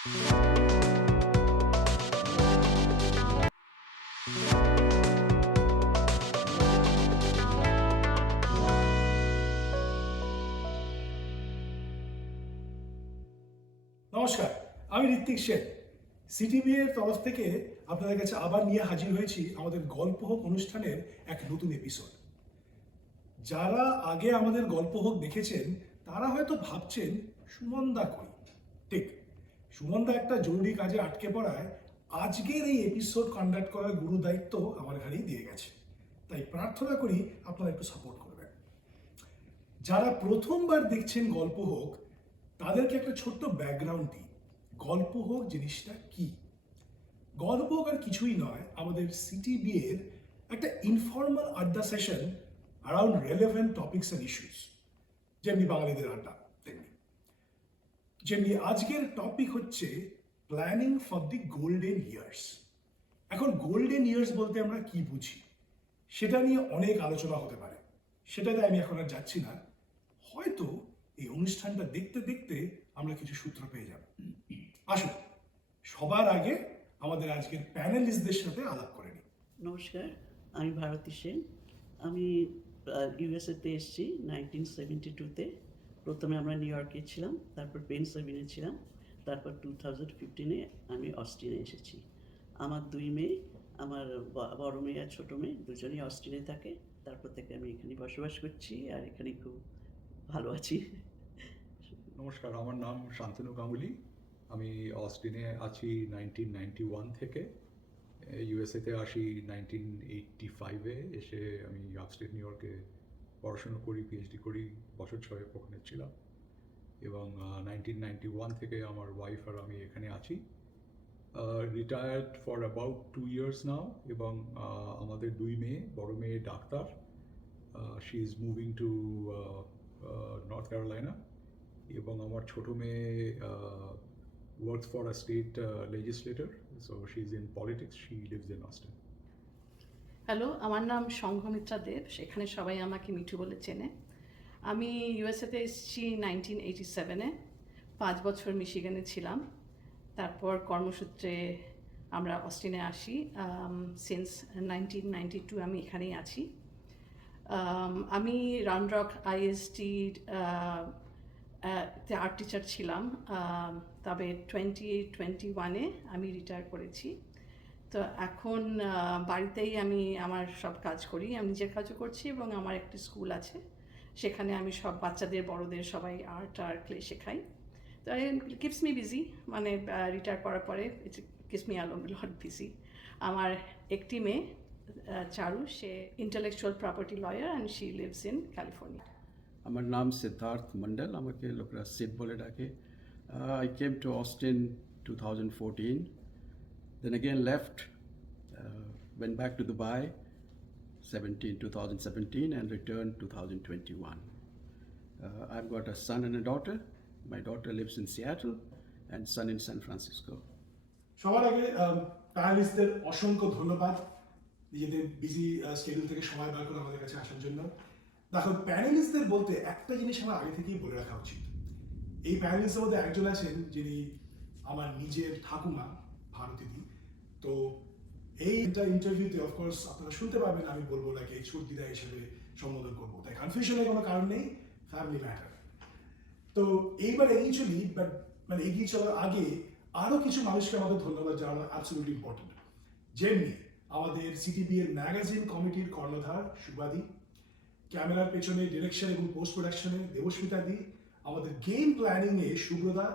নমস্কার, আমি ঋত্বিক সেন। CTBA এর তরফ থেকে আপনাদের কাছে আবার নিয়ে হাজির হয়েছি আমাদের গল্প হোক অনুষ্ঠানের এক নতুন এপিসোড। যারা আগে আমাদের গল্প হোক দেখেছেন তারা হয়তো ভাবছেন সুমনদা কই। ঠিক, সুমনদা একটা জরুরি কাজে আটকে পড়ায় আজকের এই এপিসোড কন্ডাক্ট করার গুরু দায়িত্ব আমার ঘাড়েই দিয়ে গেছে। তাই প্রার্থনা করি আপনারা একটু সাপোর্ট করবেন। যারা প্রথমবার দেখছেন গল্প হোক তাদেরকে একটা ছোট্ট ব্যাকগ্রাউন্ড দিই। গল্প হোক জিনিসটা কি? গল্প হোক আর কিছুই নয়, আমাদের CTBA এর একটা ইনফর্মাল আড্ডা session around relevant topics and issues. যেমনি বাঙালিদের আড্ডা তেমনি। যেমনি আজকের টপিক হচ্ছে planning for the golden years. এখন গোল্ডেন ইয়ার্স বলতে আমরা কি বুঝি সেটা নিয়ে অনেক আলোচনা হতে পারে, সেটাতে আমি এখন আর যাচ্ছি না। হয়তো এই অনুষ্ঠানটা দেখতে দেখতে আমরা কিছু সূত্র পেয়ে যাব। আসুন, সবার আগে আমাদের আজকের প্যানেলিস্টদের সাথে আলাপ করে নিই। নমস্কার, আমি ভারতী সেন। আমি ইউএসএতে এসেছি 1972-তে। প্রথমে আমরা নিউ ইয়র্কে ছিলাম, তারপর পেনসিলভেনিয়া ছিলাম, তারপর 2015-এ আমি অস্টিনে এসেছি। আমার দুই মেয়ে, আমার বড় মেয়ে আর ছোটো মেয়ে দুজনেই অস্টিনে থাকে। তারপর থেকে আমি এখানে বসবাস করছি আর এখানে খুব ভালো আছি। নমস্কার, আমার নাম শান্তনু গাঙ্গুলি। আমি অস্টিনে আছি 1991 থেকে। ইউএসএতে আসি 1985-এ। এসে আমি আপস্টেট নিউ ইয়র্কে পড়াশুনো করি, পিএইচডি করি, বছর 6 ওখানে ছিলাম। এবং 1991 থেকে আমার ওয়াইফ আর আমি এখানে আছি। রিটায়ার্ড ফর অ্যাবাউট 2 years নাও। এবং আমাদের দুই মেয়ে, বড় মেয়ে doctor, she is moving to north Carolina. এবং আমার ছোটো মেয়ে works for a state legislator, so she's in politics. She lives in Austin. Hello, আমার নাম সংঘমিত্রা দেব, সেখানে সবাই আমাকে মিঠু বলে চেনে। আমি ইউএসএতে এসেছি 1987-এ, 5 বছর মিশিগানে ছিলাম। তারপর কর্মসূত্রে আমরা অস্টিনে আসি। সিন্স 1992 আমি এখানেই আছি। আমি round rock ISD art teacher ছিলাম, তবে 2021-এ আমি রিটায়ার করেছি। তো এখন বাড়িতেই আমি আমার সব কাজ করি, আমি নিজের কাজও করছি এবং আমার একটি স্কুল আছে, সেখানে আমি সব বাচ্চাদের বড়দের সবাই আর্ট আর ক্লে শেখাই। তো কিপস মি বিজি, মানে রিটায়ার করার পরে it's keeps me lot busy. আমার একটি মেয়ে চারু, সে intellectual property lawyer and she lives in California. আমার নাম সিদ্ধার্থ মন্ডল, আমাকে লোকরা সিদ বলে ডাকে। I came to Austin 2014, then again left, went back to Dubai 2017 and returned 2021. I've got a son and a daughter. My daughter lives in Seattle and son in San Francisco. সবার আগে প্যানেলিস্টদের অসংখ্য ধন্যবাদ নিজেদের বিজি স্কেডিউল থেকে সময় বার করে আমাদের কাছে আসার জন্য। দেখো, প্যানেলিস্টদের বলতে একটা জিনিস আমার আগে থেকেই বলে রাখা উচিত। এই প্যানেলিস্টের মধ্যে একজন আছেন যিনি আমার নিজের ঠাকুমা, ভারতীদি। তো এই ইন্টারভিউতে অফকোর্স আপনারা শুনতে পাবেন আমি বলবো নাকি এই ছুটিদা হিসেবে সম্বোধন করবো, তাই কনফিউশনের কোনো কারণ নেই, ফ্যামিলি ম্যাটার। তো এইবার এগিয়ে চলি, বাট মানে এগিয়ে চলার আগে আরও কিছু মানুষকে আমাদের ধন্যবাদ জানানো অ্যাবসলিউটলি ইম্পর্টেন্ট। যেমনি আমাদের CTBA ম্যাগাজিন কমিটির কর্ণধার সুবাদি, ক্যামেরার পেছনে ডিরেকশন এবং পোস্ট প্রোডাকশনে দেবস্মিতা দি, আমাদের গেম প্ল্যানিংয়ে সুব্রদা,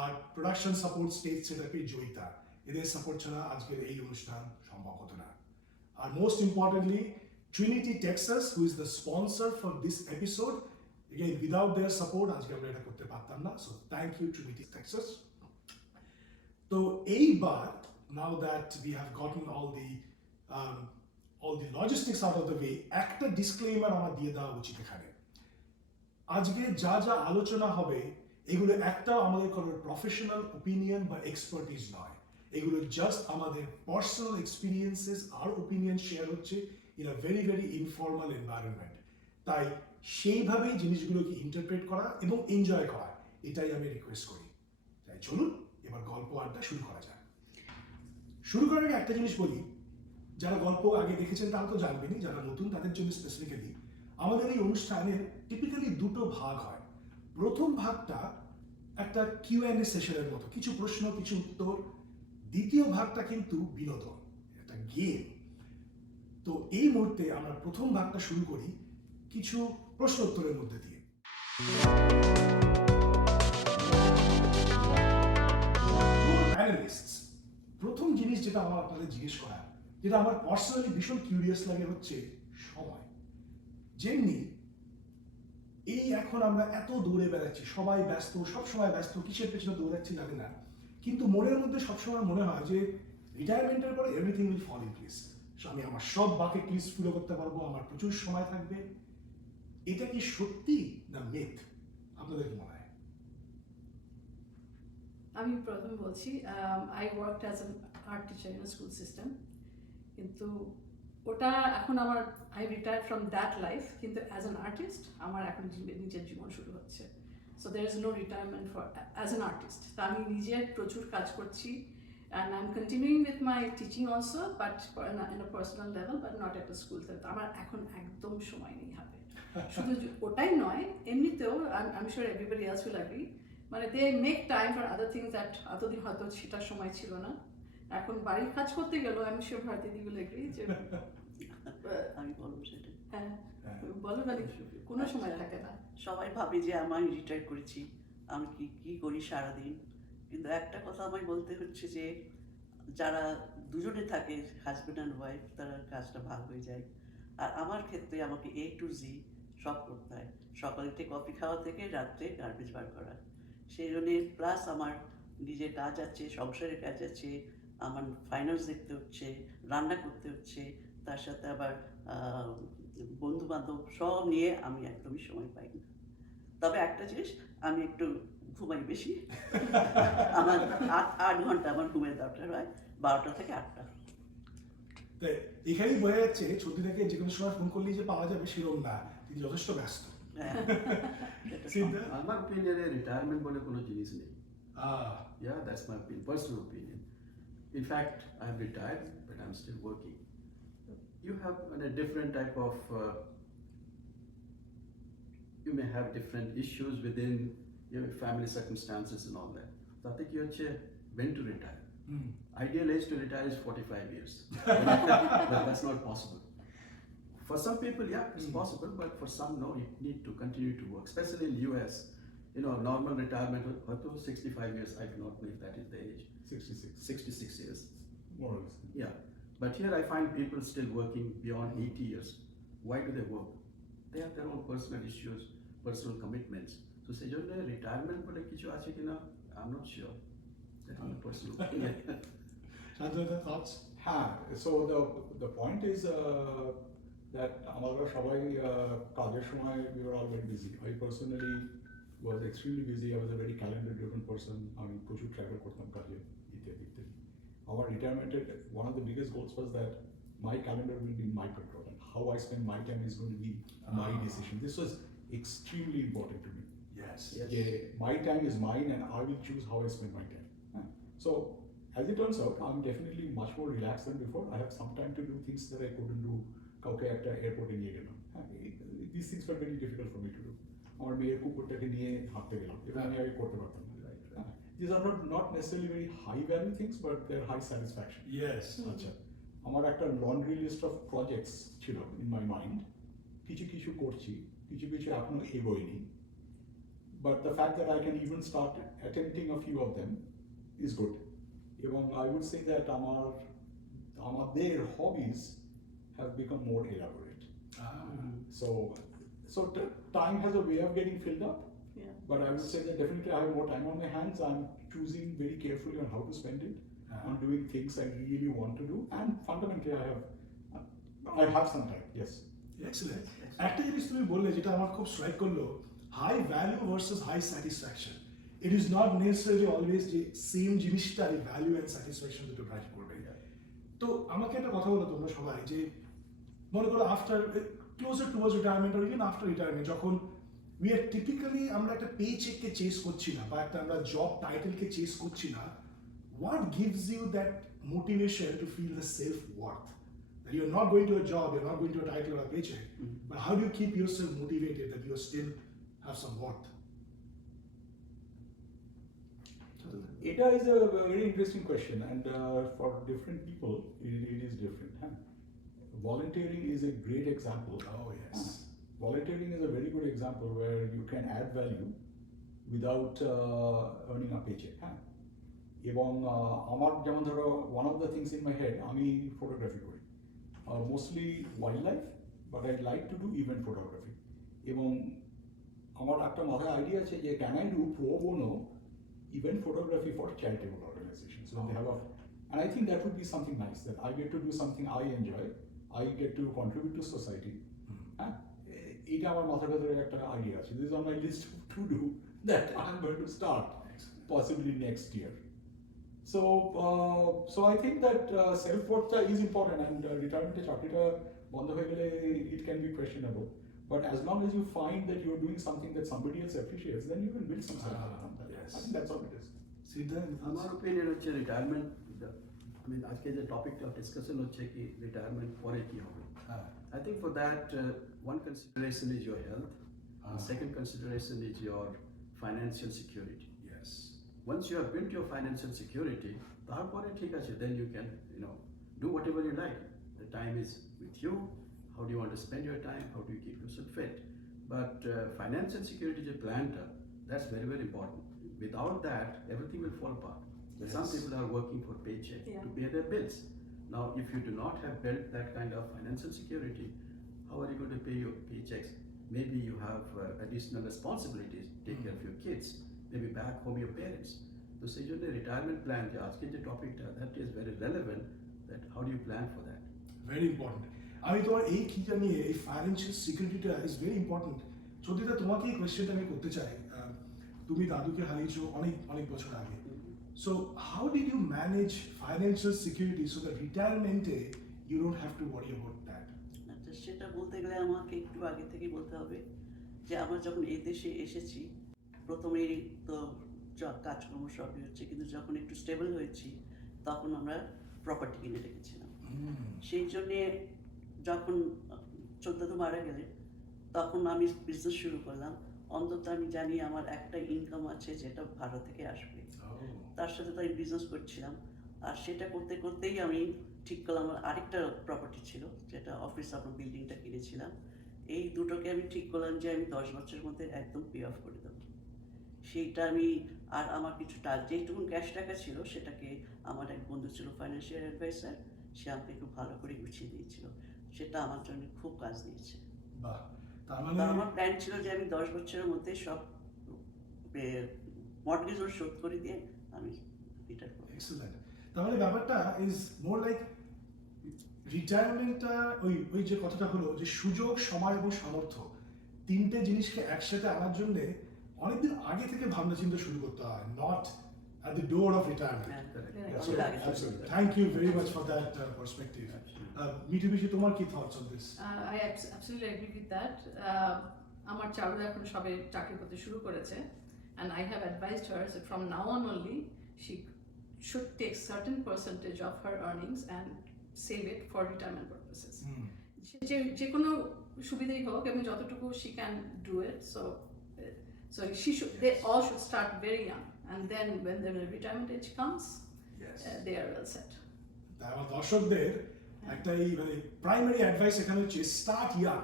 আর প্রোডাকশন সাপোর্ট স্টেজ সেটআপে জয়িতা। এদের সাপোর্ট ছাড়া আজকের এই অনুষ্ঠান সম্ভব হতো না। আর most importantly Trinity Texas, who is the sponsor for this episode. Again without their support আজকে আমরা এটা করতে পারতাম না, so thank you Trinity Texas. তো এইবার, now that we have gotten all the logistics out of the way, একটা disclaimer আমার দিয়ে দেওয়া উচিত এখানে। আজকে যা যা আলোচনা হবে এগুলো একটাও আমাদের কোনো প্রফেশনাল ওপিনিয়ন বা এক্সপার্টিজ নয়, এগুলো জাস্ট আমাদের পার্সোনাল এক্সপিরিয়েন্সেস আর ওপিনিয়ন শেয়ার হচ্ছে in a very very informal environment. তাই সেইভাবেই জিনিসগুলোকে ইন্টারপ্রেট করা এবং এনজয় করা, এটাই আমি রিকোয়েস্ট করি। তাই চলুন এবার গল্প আড্ডা শুরু করা যাক। শুরু করার আগে একটা জিনিস বলি, যারা গল্প আগে দেখেছেন তারা তো জানবেনই, যারা নতুন তাদের জন্য স্পেসিফিক্যালি আমাদের এই অনুষ্ঠানের টিপিক্যালি দুটো ভাগ হয়। প্রথম ভাগটা একটা Q&A সেশনের মতো, কিছু প্রশ্ন কিছু উত্তর। দ্বিতীয় ভাগটা কিন্তু বিনোদন, একটা গেম। তো এই মুহূর্তে আমরা প্রথম ভাগটা শুরু করি কিছু প্রশ্ন উত্তরের মধ্যে দিয়ে। প্যানেলিস্টস, প্রথম জিনিস যেটা আমার আপনাদের জিজ্ঞেস করা, যেটা আমার পার্সোনালি ভীষণ কিউরিয়াস লাগে, হচ্ছে সময়। যেমনি এই এখন আমরা এত দৌড়ে বেড়াচ্ছি, সবাই ব্যস্ত, সব সময় ব্যস্ত, কিসের পেছনে দৌড়াচ্ছি জানি না, কিন্তু মনের মধ্যে সবসময় মনে হয় যে রিটায়ারমেন্টের পরে everything will fall in place. আমি আমার সব বাকেট লিস্ট ফুল করতে পারবো, আমার প্রচুর সময় থাকবে। এটা কি সত্যি না মিথ? আপনাদের কি মনে হয়? আমি প্রথমে বলছি, I worked as an art teacher in school system, কিন্তু ওটা এখন আমার I retired from that life, কিন্তু অ্যাজ অ্যান আর্টিস্ট আমার এখন নিজের জীবন শুরু হচ্ছে। So there is no retirement for as an artist. তা আমি নিজের প্রচুর কাজ করছি, and I'm continuing with my teaching also, but in a personal level, but not at a school. তো আমার এখন একদম সময় নেই হাতে। শুধু ওটাই নয়, এমনিতেও I'm sure everybody else will agree, মানে they make time for other things that এতদিন হয়তো সেটার সময় ছিল না। এখন বাড়ির কাজ করতে গেলেও I'm sure ভারতীদি will agree যে আমি বলবো সেটা। হ্যাঁ, বলো, মানে কোনো সময় থাকে না। সবাই ভাবে যে আমি রিটায়ার করেছি, আমি কি করি সারাদিন। কিন্তু একটা কথা আমায় বলতে হচ্ছে যে যারা দুজনে থাকে, হাজব্যান্ড অ্যান্ড ওয়াইফ, তারা কাজটা ভাগ হয়ে যায়। আর আমার ক্ষেত্রে আমাকে A to Z সব করতে হয়, সকালেতে কফি খাওয়া থেকে রাত্রে গার্বেজ বার করা। সেই জন্যে প্লাস আমার নিজের কাজ আছে, সংসারের কাজ আছে, আমার ফাইন্যান্স দেখতে হচ্ছে, রান্না করতে হচ্ছে, তার সাথে আবার বন্ধু বান্ধব সব নিয়ে আমি একদমই সময় পাই না। তবে একটা জিনিস, আমি একটু ঘুমাই বেশি। আমার 8 ঘন্টা আমার ঘুমের দরকার হয়, 12টা থেকে 8টা। তাই এখানেই বোঝা যাচ্ছে ছুটিটাকে যে কোনো সময় ফোন করলেই যে পাওয়া যাবে সেরকম না, তিনি যথেষ্ট ব্যস্ত। আমার ওপিনিয়নে রিটায়ারমেন্ট বলে কোনো জিনিস নেই। Yeah, that's my personal opinion. In fact, I have retired, but I'm still working. You have a different type of, you may have different issues within your family circumstances and all that. So I think you're when to retire. Ideal age to retire is 45 years. But that's not possible. For some people, yeah, it's possible, but for some, no, you need to continue to work, especially in the US. You know, normal retirement, up to 65 years, I do not believe that is the age. 66 years. More or less. Yeah, but here I find people still working beyond 80 years. Why do they work? They have their own personal issues, personal commitments. So say, retirement bole kichu ache kina, I'm not sure. That's my personal opinion. Shantanu, thoughts? So the point is that আমরা সবাই কাজের সময় we were all very busy. I personally was extremely busy. I was a very calendar driven person. আমি প্রচুর travel করতাম কাজে, ইত্যাদি। Our retirement, one of the biggest goals was that my calendar will be my control, and how I spend my time is going to be my decision. This was extremely important to me. Yes. Yeah, my time is mine, and I will choose how I spend my time. So, as it turns out, I'm definitely much more relaxed than before. I have some time to do things that I couldn't do. কাউকে একটা এয়ারপোর্টে নিয়ে গেলাম, these things were very difficult for me to do. আমার মেয়ের কুকুরটাকে নিয়ে হাঁটতে গেলাম, এবং আমি আগে করতে পারতাম না। These are not necessarily very high value things, but they're high satisfaction. Yes. আচ্ছা, আমার একটা laundry list of projects ছিল in my mind. কিছু করছি, কিছু এখনো এগোয়নি, but the fact that I can even start attempting a few of them is good. এবং I would say that আমাদের hobbies have become more elaborate. So time has a way of getting filled up. Yeah. But I would say that definitely I have more time on my hands. I'm choosing very carefully on how to spend it, on doing things I really want to do, and fundamentally I have some time. Yes. Excellent. একটা জিনিস তুমি বললে যেটা আমার খুব strike করলো, high value versus high satisfaction. It is not necessarily always যে same জিনিসটার ভ্যালু অ্যান্ড স্যাটিসফ্যাকশন দুটো ড্রাইভ করবে। তো আমাকে একটা কথা বলো তোমরা সবাই, যে মনে করো after closure towards retirement or even after retirement, যখন উই আর টিপিক্যালি আমরা একটা পে চেককে চেস করছি না, বা একটা আমরা জব টাইটেলকে চেস করছি না, what gives you that motivation to feel the self-worth? That you're not going to a job, you're not going to a title or a paycheck, but how do you keep yourself motivated that you still have some worth? It is a very interesting question, and for different people, it is different. Huh? Volunteering is a great example. Oh yes. Volunteering is a very good example where you can add value without earning a paycheck. হ্যাঁ এবং আমার যেমন ধরো one of the things in my head আমি photography করি mostly wildlife but I like to do event photography এবং আমার একটা মাথায় আইডিয়া আছে যে can I do pro bono event photography for charitable organizations when they have a, and I think that would be something nice that I get to do something I enjoy, I get to contribute to society. এটা আমার মাথার ভেতরে একটা idea আছে. This is on my list to do that I'm going to start possibly next year. So I think that self-worth is important, and retirement চাকরিটা বন্ধ হয়ে গেলে it can be questionable. But as long as you find that you're doing something that somebody else appreciates, then you can build some self-worth from that. I think that's all it is. আমার opinion হচ্ছে retirement আজকে যে টপিকটা of discussion হচ্ছে কি retirement পরে কি হবে I think for that one consideration is your health, and second consideration is your financial security. Yes. Once you have built your financial security, তারপরে ঠিক আছে, then you can do whatever you like. The time is with you. How do you want to spend your time? How do you keep yourself fit? But financial security is a planter. That's very, very important. Without that, everything will fall apart. Yes. Some people are working for paycheck to pay their bills. Now, if you do not have built that kind of financial security, how are you going to pay your paychecks? Maybe you have additional responsibilities, take care of your kids, maybe back home your parents. So, say your retirement plan, the topic that is very relevant. That how do you plan for that? Very important. আমি তোমার এই কিটা নিয়ে এই financial সিকিউরিটিটা is very important. সত্যিটা তোমাকে এই কোয়েশ্চেনটা আমি করতে চাই. তুমি দাদুকে হারিয়েছো অনেক বছর আগে. So how did you manage financial security so that retirement-এ you don't have to worry about that? আচ্ছা, সেটা বলতে গেলে আমাকে একটু আগে থেকে বলতে হবে যে আমরা যখন এই দেশে এসেছি প্রথমেই তো কাজকর্ম সবই হচ্ছে, কিন্তু যখন একটু স্টেবল হয়েছি তখন আমরা প্রপার্টি কিনে রেখেছিলাম। সেই জন্যে যখন চোদ্দা মারা গেলে তখন আমি বিজনেস শুরু করলাম। অন্তত আমি জানি আমার একটা ইনকাম আছে যেটা ভাড়া থেকে আসবে, তার সাথে তো আমি বিজনেস করছিলাম। আর সেটা করতে করতেই আমি ঠিক করলাম আমার আরেকটা প্রপার্টি ছিল যেটা অফিস আপনার বিল্ডিংটা কিনেছিলাম। এই দুটোকে আমি ঠিক করলাম যে আমি 10 বছরের মধ্যে একদম পে অফ করে দেবো। সেইটা আমি আর আমার কিছুটা যেটুকু ক্যাশ টাকা ছিল সেটাকে আমার এক বন্ধু ছিল ফাইন্যান্সিয়াল অ্যাডভাইসার, সে আমাকে একটু ভালো করে গুছিয়ে দিয়েছিল। সেটা আমার জন্য খুব কাজ দিয়েছে। বাহ, তার মানে আমার প্ল্যান ছিল যে আমি 10 বছরের মধ্যে সব মর্টগেজ শোধ করে দিয়ে আমি রিটায়ার করব। এক্সেলেন্ট। তার মানে ব্যাপারটা ইজ মোর লাইক রিটায়ারমেন্টটা ওই যে কথাটা হলো যে সুযোগ, সময় এবং সামর্থ্য, তিনটে জিনিসকে একসাথে আনার জন্য অনেকদিন আগে থেকে ভাবনা চিন্তা শুরু করতে হয়, not at the door of retirement. Absolutely. Thank you very much for that perspective. Mitsubishi, তোমার কি thoughts on this? I absolutely agree with that. আমার চারুরা এখন সবে চাকরি করতে শুরু করেছে, and I have advised her that from now on only she should take certain percentage of her earnings and save it for retirement purposes. যে কোনো সুবিধাই হোক এবং যতটুকু she can do it, so they all should start very young, and then when the retirement age comes, they are well set. আমার দর্শকদের একটাই মানে প্রাইমারি অ্যাডভাইস এখানে হচ্ছে start young,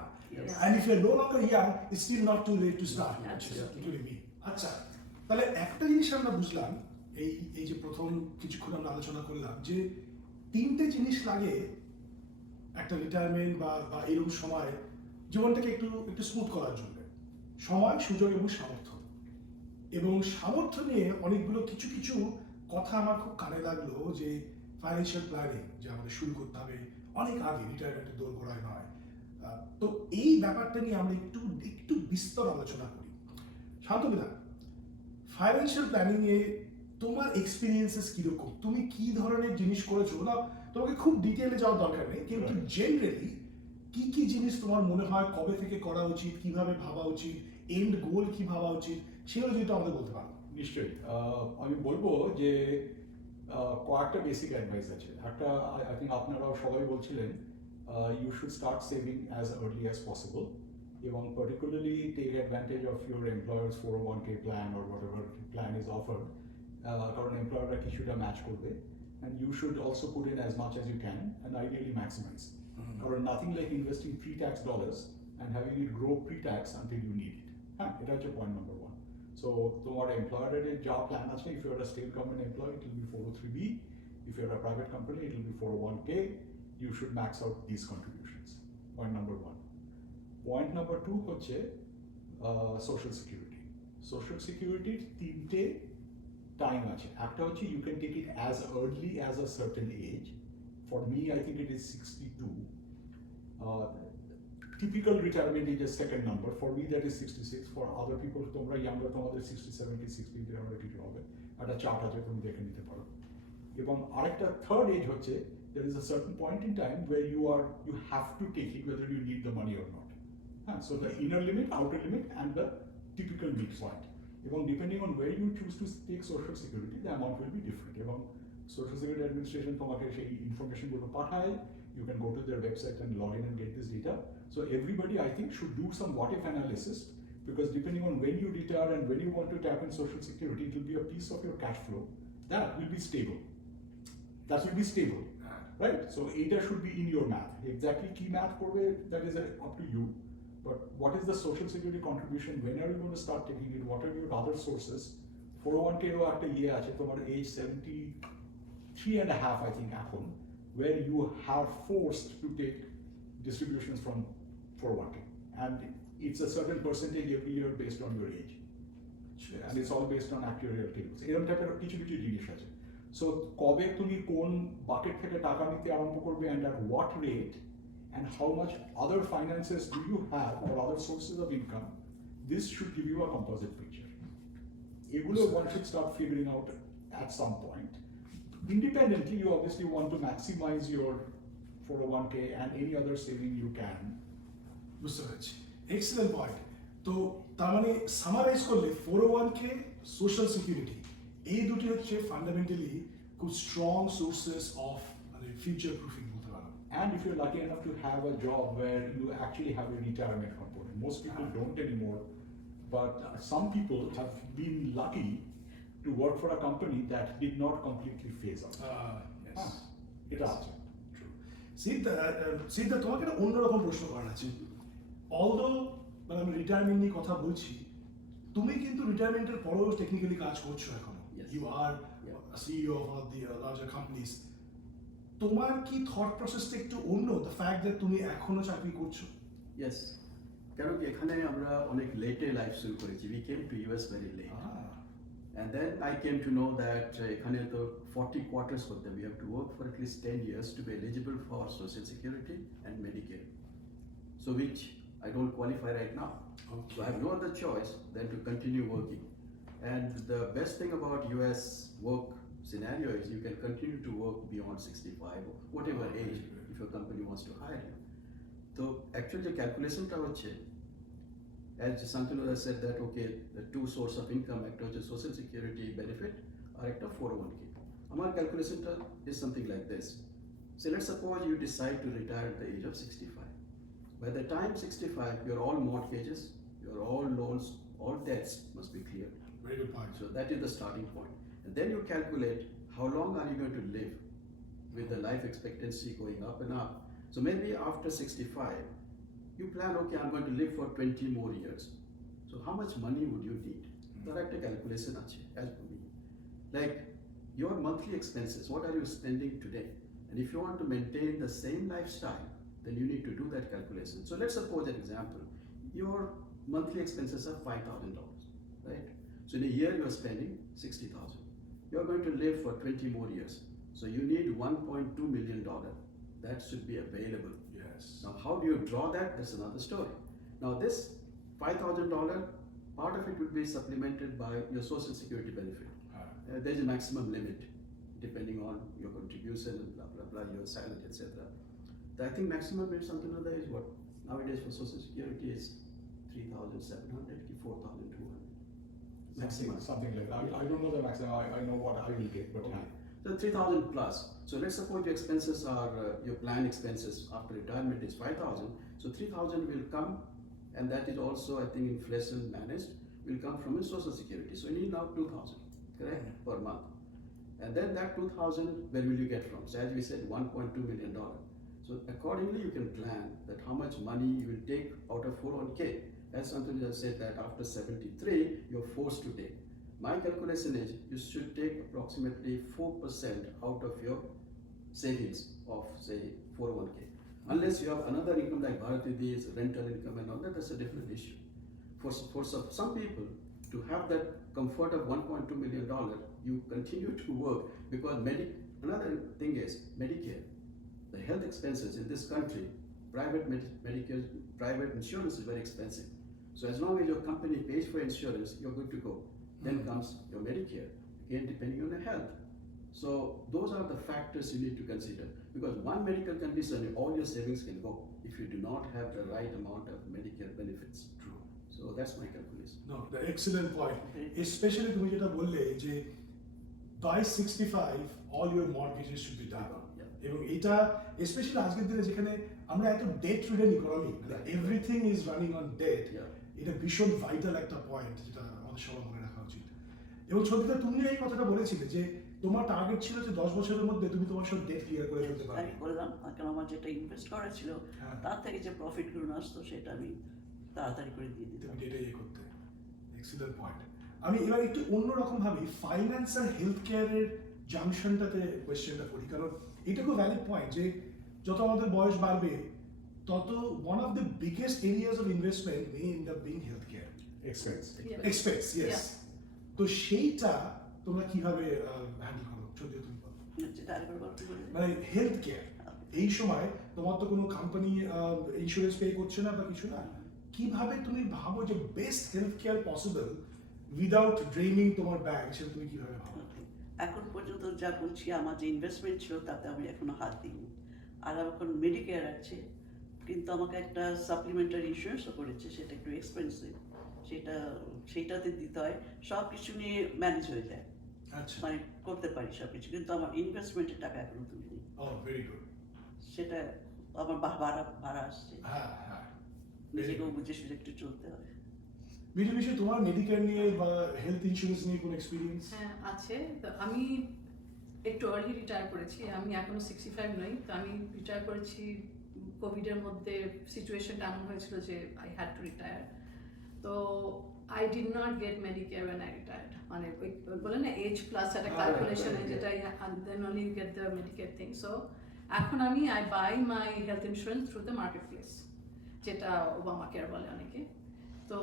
and if you are no longer young, it's still not too late to start. আচ্ছা, তাহলে একটা জিনিস আমরা বুঝলাম এই যে প্রথম কিছুক্ষণ আমরা আলোচনা করলাম যে তিনটে জিনিস লাগে একটা রিটায়ারমেন্ট বা এরকম সময় জীবনটাকে একটু স্মুথ করার জন্য: সময়, সুযোগ এবং সামর্থ্য। এবং সামর্থ্য নিয়ে অনেকগুলো কিছু কথা আমার খুব কানে লাগলো, যে ফাইন্যান্সিয়াল প্ল্যানিং যে আমাদের শুরু করতে হবে অনেক আগে, রিটায়ারমেন্টের দোরগোড়ায় নয়। তো এই ব্যাপারটা নিয়ে আমরা একটু বিস্তর আলোচনা করি। শান্তবিদা, ফাইন্যান্সিয়াল প্ল্যানিং এ তোমার এক্সপিরিয়েন্সেস কিরকম? তুমি কি ধরনের জিনিস করেছো? না, তোমাকে খুব ডিটেইলে যাওয়ার দরকার নেই, কিন্তু জেনারেলি কি জিনিস তোমার মনে হয় কবে থেকে করা উচিত, কিভাবে ভাবা উচিত, এন্ড গোল কি ভাবা উচিত, সেগুলো যদি আমাদের বলতে পারো। নিশ্চয়ই। আমি বলবো যে কয়েকটা বেসিক অ্যাডভাইস আছে। একটা আই থিঙ্ক আপনারাও সবাই বলছিলেন you should start saving as early as possible, এবং particularly take advantage of your employer's 401k plan or whatever plan is offered, কারণ এমপ্লয়াররা কিছুটা ম্যাচ করবে, and you should also put in as much as you can and ideally maximize. কারণ nothing like investing pre-tax dollars and having it grow pre-tax until you need it. হ্যাঁ, এটা হচ্ছে point number 1. So তোমার এমপ্লয়ারের যা plan আছে, if you're a state government employee it will be 403b, if you're a private company it will be 401k, you should max out these contributions. Point number 1. Point number 2 হচ্ছে social security. Social security তিনটে time আছে। একটা হচ্ছে you can take it as early as a certain age. For me I think it is 62. Typical retirement age is second number. For me that is 66. For other people তোমরা younger তোমাদের 67 কি 60 এর কিছু হবে, একটা চার্ট আছে তুমি দেখে নিতে পারো। এবং আরেকটা থার্ড এজ হচ্ছে there is a certain point in time where you have to take it whether you need the money or not. So the inner limit, outer limit and the typical midpoint. এবং depending on where you choose to take social security the amount will be different. এবং social security administration তোমাকে সেই information গুলো পাঠায়, you can go to their website and log in and get this data. So everybody I think should do some what if analysis, because depending on when you retire and when you want to tap in social security it will be a piece of your cash flow that will be stable. That will be stable, right? So এটা should be in your math. Exactly key math করবে that is up to you. But what is the social security contribution? When are you going to start taking it? What are your other sources? 401k ও একটা আছে তোমার age 73 and a half I think এখন, where you are forced to take distributions from 401k, and it's a certain percentage every year based on your age, and it's all based on actuarial tables. এরকম টাইপের কিছু কিছু জিনিস আছে। So কবে তুমি কোন বাকেট থেকে টাকা নিতে আরম্ভ করবে and at what rate, and how much other finances do you have or other sources of income, this should give you a composite picture. Egulo one should start figuring out at some point. Independently, you obviously want to maximize your 401k and any other saving you can. বুঝতে পেরেছি, excellent point. তো তার মানে summarise করলে 401k, social security, এই দুটি হচ্ছে fundamentally খুব স্ট্রং সোর্সেস অফ মানে ফিউচার প্রুফিং বলতে পারো। And if you're lucky enough to have a job where you actually have a retirement component, most people don't anymore, but some people have been lucky to work for a company that did not completely phase out. এটা আছে। সিদ্ধা তোমাকে একটা অন্যরকম প্রশ্ন করার আছে। Although মানে আমি রিটায়ারমেন্ট নিয়ে কথা বলছি, তুমি কিন্তু রিটায়ারমেন্টের পরেও টেকনিক্যালি কাজ করছো এখনো। You are CEO of one of the larger companies. তোমার কি থট প্রসেসটা একটু অন্য, দ্য ফ্যাক্ট দ্যাট তুমি এখনো চাকরি করছো? ইয়েস, কারণ কি এখানে আমরা অনেক লেটে লাইফ শুরু করেছি। We came to US very late, and then I came to know that এখানে তো 40 quarters করতে হবে। We have to work for at least 10 years to be eligible for Social Security and Medicare, so which I don't qualify right now. So I have no other choice than to continue working. And the best thing about US work scenario is you can continue to work beyond 65 or whatever age if your company wants to hire you. So actually the calculation টা হচ্ছে, as Santanu has said that okay, the two source of income, একটা হচ্ছে social security benefit আর একটা 401k. আমার calculation টা is something like this. So let's suppose you decide to retire at the age of 65. By the time 65, your all mortgages, your all loans, all debts must be cleared. Very good point. So that is the starting point. And then you calculate how long are you going to live with the life expectancy going up and up. So maybe after 65, you plan, okay, I'm going to live for 20 more years. So how much money would you need? Correct calculation as per me. Like your monthly expenses, what are you spending today? And if you want to maintain the same lifestyle, then you need to do that calculation. So let's suppose an example, your monthly expenses are $5,000, right? So in a year you are spending $60,000. You are going to live for 20 more years. So you need $1.2 million. That should be available. Yes. Now how do you draw that? That's another story. Now this $5,000, part of it would be supplemented by your Social Security benefit. There's a maximum limit depending on your contribution and blah, blah, blah, your salary, etc. I think maximum is something like that is what nowadays for Social Security is 3,700 to 4,200. Maximum. Something like that. I don't know the maximum. I know what I will get, but okay. So 3,000 plus. So let's suppose your expenses are, your plan expenses after retirement is 5,000. So 3,000 will come, and that is also, I think, inflation managed, will come from your social security. So you need now 2,000, correct, per month. And then that 2,000, where will you get from? So as we said, $1.2 million. So accordingly, you can plan that how much money you will take out of 401k. As Santanu has said that after 73, you're forced to take. My calculation is you should take approximately 4% out of your savings of, say, 401k. Unless you have another income like Bharati's rental income and all that, that's a different issue. For some people, to have that comfort of $1.2 million, you continue to work because another thing is Medicare. The health expenses in this country, Medicare, private insurance is very expensive. So as long as your company pays for insurance, you're good to go. Then comes your Medicare, again depending on your health. So those are the factors you need to consider, because one medical condition, all your savings can go if you do not have the right amount of Medicare benefits. True. So that's my calculation. No, the excellent point. Especially তুমি যেটা বললে যে by 65 all your mortgages should be done. এবং এটা specially আজকের দিনে যেখানে আমরা এত debt ridden economy, everything is running on debt, এটা ভীষণ ভাইটাল একটা পয়েন্ট যেটা আমাদের সবার মনে রাখা উচিত। এবং সত্যিটা তুমিও এই কথাটা বলেছিলে যে তোমার টার্গেট ছিল যে 10 বছরের মধ্যে তুমি তোমার সব ডেট ক্লিয়ার করে ফেলতে পারবে। আমি করলাম, কারণ আমার যেটা ইনভেস্ট করা ছিল তার থেকে যে প্রফিট গুলো আসতো সেটা আমি তাড়াতাড়ি করে দিয়ে দিতাম। তুমি ডেটা ইয়ে করতে, এক্সিলেন্ট পয়েন্ট। আমি এবার একটু অন্যরকম ভাবে ফাইন্যান্স আর হেলথ কেয়ারের জাংশনটাতে কোয়েশ্চেনটা করি, কারণ এটা খুব ভ্যালিড পয়েন্ট যে যত আমাদের বয়স বাড়বে তত one of the biggest areas of investment May end up being health care expense, yes. তো সেইটা তোমরা কিভাবে হ্যান্ডেল করো? যদি তুমি বলো মানে হেলথ কেয়ার এই সময় তোমার তো কোনো কোম্পানি ইন্স্যুরেন্স পে করছে না বা কিছু না, কিভাবে তুমি ভাবো যে best health care possible without ড্রেইনিং তোমার ব্যাংক, সেটা তুমি কিভাবে ভাবো? এখন পর্যন্ত যা বলছি আমার যে ইনভেস্টমেন্ট ছিল তাতে আমি এখনো হাত দিইনি। আর এখন মেডিকেয়ার আছে, কিন্তু আমাকে একটা সাপ্লিমেন্টারি ইন্স্যুরেন্সও করেছে, সেটা একটু এক্সপেন্সিভ, সেইটাতে দিতে হয়। সব কিছু নিয়ে ম্যানেজ হয়ে যায়, মানে করতে পারি সব কিছু, কিন্তু আমার ইনভেস্টমেন্টের টাকা এখনো তুলিনি। Very good. সেটা আমার ভাড়া আসছে, নিজেকেও বুঝে সুঝে একটু চলতে হয়। বিশেষ তোমার মেডিকেয়ার নিয়ে বা হেলথ ইন্স্যুরেন্স নিয়ে কোনো এক্সপিরিয়েন্স? হ্যাঁ আছে। তো আমি একটু আর্লি রিটায়ার করেছি, আমি এখনো 65 নই। তো আমি রিটায়ার করেছি কোভিডের মধ্যে, সিচুয়েশনটা এমন হয়েছিল যে আই হ্যাড টু রিটায়ার। তো I did not get Medicare when I retired, মানে বলে না এজ প্লাস একটা ক্যালকুলেশনে যেটা then only get the Medicare thing. So এখন আমি I buy my health insurance through the market place, যেটা ওবামা কেয়ার বলে অনেকে। তো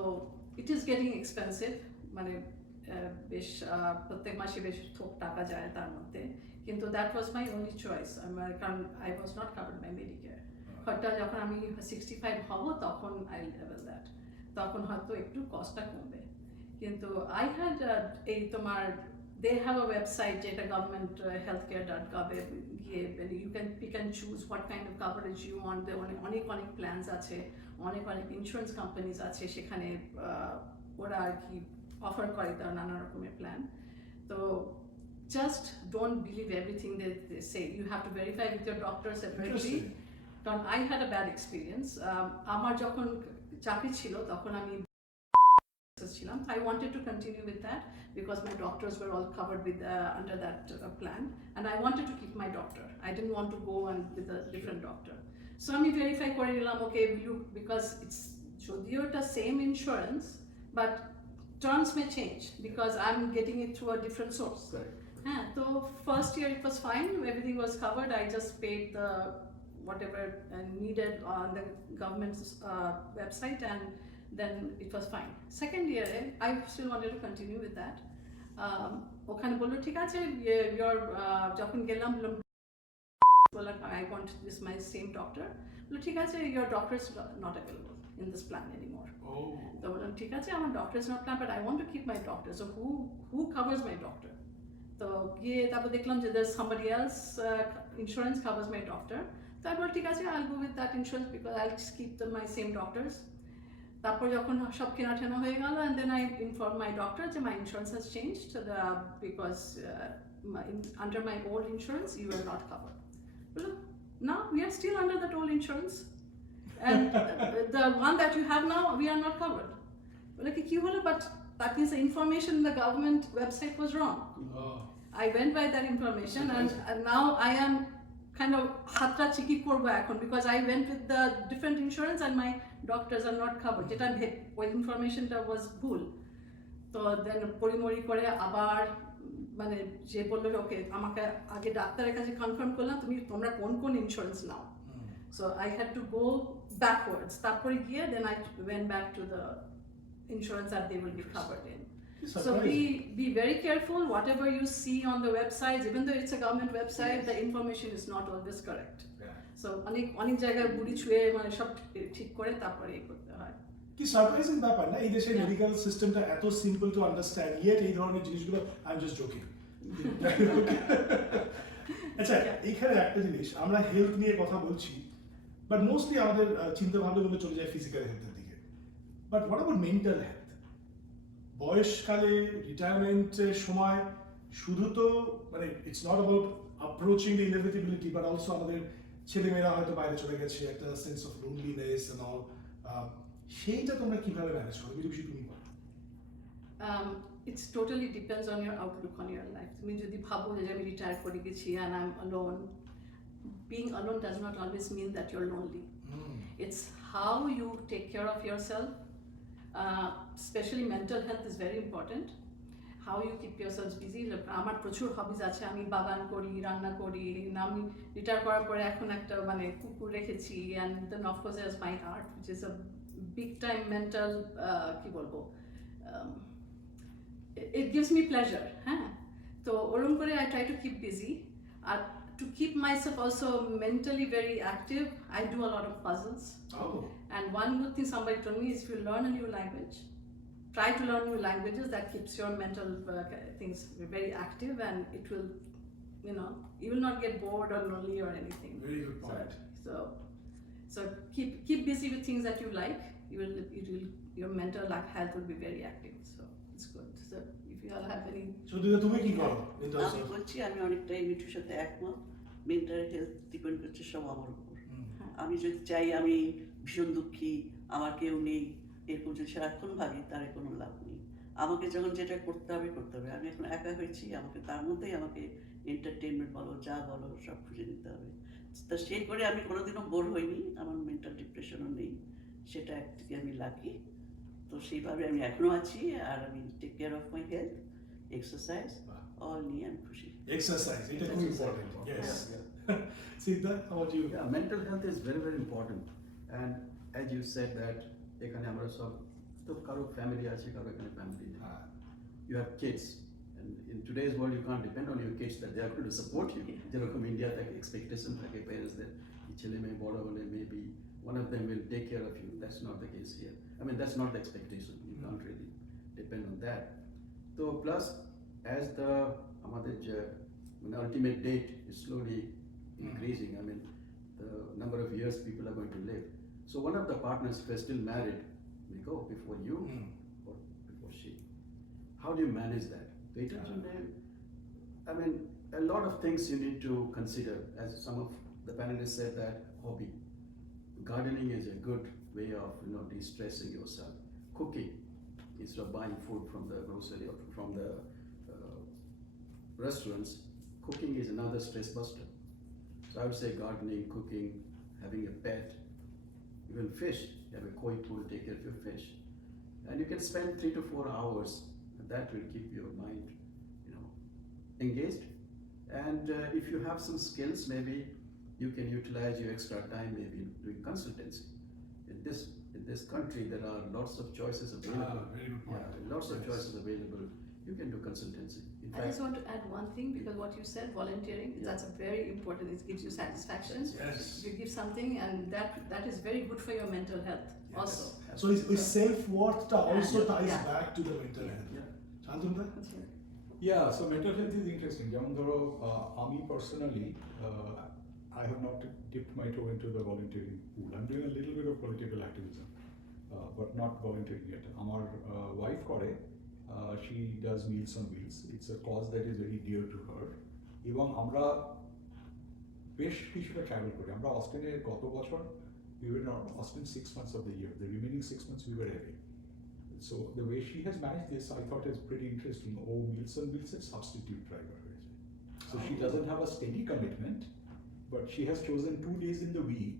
ইট ইজ গেটিং এক্সপেন্সিভ, মানে বেশ প্রত্যেক মাসে বেশ থোক টাকা যায় তার মধ্যে, কিন্তু that was my only choice, কারণ I was not covered by Medicare. হঠাৎ যখন আমি 65 হব তখন আই লেভেল দ্যাট, তখন হয়তো একটু কস্টটা কমবে। কিন্তু আই হ্যাড এই তোমার they have a website যেটা government healthcare.gov এ গিয়ে you can pick and choose what kind of coverage you want. অনেক প্ল্যানস আছে, অনেক ইন্স্যুরেন্স কোম্পানিজ আছে, সেখানে ওরা আর কি অফার করে তার নানা রকমের প্ল্যান। তো just don't believe everything that they say. You have to verify with your doctor separately. কারণ I had a bad experience. আমার যখন চাকরি ছিল তখন আমি ছিলাম, I wanted to continue with that because my doctors were all covered with under that plan, and I wanted to keep my doctor. I didn't want to go and with a different doctor. So আমি verify করে নিলাম, okay, because it's যদিও এটা same insurance but terms may change because I'm getting it through a different source. হ্যাঁ, তো first year it was fine, everything was covered. I just paid the whatever needed on the government's website, and then it was fine. Second year I still wanted to continue with that. ওখানে বললো ঠিক আছে, যখন গেলাম I want this my same doctor. বললো ঠিক আছে, your doctor is not available in this plan anymore. তো বললাম ঠিক আছে, আমার doctor is not plan, but I want to keep my doctor. So who covers my doctor? তো গিয়ে তারপর দেখলাম যে there's somebody else insurance covers my doctor. তো I বললাম ঠিক আছে, I'll go with that insurance because I'll just keep my same doctors. তারপর যখন সব কেনাটেনা হয়ে গেল, and then I informed my doctor that my insurance has changed because under my old insurance, you were not covered. Well, now we are still under that old insurance, and the one that you have now, we are not covered. Like, but that means the information in the government website was wrong. Oh. I went by that information, and now I am kind of hatra chiki korbo ekhon, because I went with the different insurance and my doctors are not covered. Jeta ওই ইনফরমেশনটা was ভুল। তো দেন পরিমরি করে আবার মানে যে বললো ওকে আমাকে আগে ডাক্তারের কাছে কনফার্ম করলাম তোমরা কোন insurance now. So I had to go backwards. তারপরে গিয়ে then I went back to the insurance that they will be covered in. So be very careful. Whatever you see on the websites, even though it's a government website, the information is not always correct. So অনেক জায়গায় বুড়ি ছুঁয়ে মানে সব ঠিক করে তারপরে করতে হয়। কি সারপ্রাইজিং ব্যাপার না, এই দেশের মেডিকেল সিস্টেমটা এত সিম্পল টু আন্ডারস্ট্যান্ড, ইয়েট এই ধরনের জিনিসগুলো আই এম জাস্ট জোকিং। আচ্ছা, এইখানে একটা জিনিস, আমরা হেলথ নিয়ে কথা বলছি, বাট মোস্টলি আমাদের চিন্তা ভাবনাগুলো চলে যায় ফিজিক্যাল হেলথের দিকে। But what about mental health? বয়সকালে, রিটায়ারমেন্টের সময় শুধু তো মানে it's not about approaching the inevitability, but also আমাদের ছেলেমেয়েরা হয়তো বাইরে চলে গেছে, একটা sense of loneliness and all, সেইটা তোমরা কিভাবে ম্যানেজ করো? কিছু তুমি বলো। It's totally depends on your outlook on your life. তুমি যদি ভাবো যে আমি রিটায়ার করে গেছি and I'm alone, being alone does not always mean that you're lonely. It's how you take care of yourself. Especially mental health is very important. How you keep yourselves busy. আমার প্রচুর hobbies আছে, আমি বাগান করি, রান্না করি, আমি retire করার পরে এখন একটা মানে কুকুর রেখেছি, and then of course there's my art, which is a big time mental কি বলবো, it gives me pleasure. তো ওরকম করে I try to keep busy. To keep myself also mentally very active, I do a lot of puzzles. And one good thing somebody told me is if you learn a new language, try to learn new languages. That keeps your mental things very active, and it will, you will not get bored or lonely or anything. Very good point. So keep busy with things that you like. Your mental health will be very active. So it's good. So if you all have any. So তুমি কি করো? আমি বলছি আমি অনেকটাই মিঠুর সাথে একমত। মেন্টাল হেলথ ডিপেন্ড করছে সব আমার উপর। আমি যদি চাই আমি ভীষণ দুঃখী, আমার কেউ নেই, এরকম যদি সারাক্ষণ ভাবি তার কোনো লাভ নেই। আমাকে যখন যেটা করতে হবে। আমি এখন একা হয়েছি, আমাকে তার মধ্যেই আমাকে এন্টারটেনমেন্ট বলো, যা বলো সব খুঁজে নিতে হবে। তা সেই করে আমি কোনোদিনও বোর হইনি, আমার মেন্টাল ডিপ্রেশনও নেই, সেটা একদিকে আমি লাকি। তো সেইভাবে আমি এখনো আছি, আর আমি take care of my health, exercise, all নিয়ে আমি খুশি। Exercise, এটা খুব important. Yes. Siddharth, how about you? Yeah, mental health is very, very important. And as you said that, এখানে আমরা সব তো কারো ফ্যামিলি আছে, কারো এখানে ফ্যামিলি নেই। You have kids, and in today's world you can't depend on your kids that they are going to support you. যেরকম ইন্ডিয়া থেকে এক্সপেকটেশন থাকে প্যারেন্টসদের, ছেলে মেয়ে বড় হলে maybe one of them will take care of you. That's not the case here. I mean, that's not the expectation. You can't really depend on that. So plus, as the আমাদের যে ultimate date is slowly increasing, I mean, the number of years people are going to live. So one of the partners, if they're still married, may go before you or before she. How do you manage that? I mean, a lot of things you need to consider. As some of the panelists said, that hobby. Gardening is a good way of de-stressing yourself. Cooking, instead of buying food from the grocery or from the restaurants, cooking is another stress buster. So I would say gardening, cooking, having a pet, even fish. You have a koi pool, take care of your fish. And you can spend 3 to 4 hours, and that will keep your mind, engaged. And if you have some skills, maybe you can utilize your extra time, maybe doing consultancy. In this country, there are lots of choices available. Very good point. Lots of choices available. You can do consultancy. In I fact, just want to add one thing, because what you said, volunteering, that's a very important. It gives you satisfaction. Yes. You give something, and that is very good for your mental health also. So is self-worth also ties Yeah. back to the mental health. yeah. Shantanu? Yeah, so mental health is interesting. যেমন ধরো আমি personally, I have not dipped my toe into the volunteering pool. I'm doing a little bit of political activism, but not volunteering yet. আমার wife করে, She does Meals on Wheels. It's a cause that is very dear to her. এবং আমরা বেশ কিছুটা travel করি। আমরা অস্টিনে গত বছর we were in Austin 6 months of the year. The remaining 6 months we were away. So the way she has managed this, I thought is pretty interesting. Oh, Meals on Wheels is substitute driver. So she doesn't have a steady commitment, but she has chosen 2 days in the week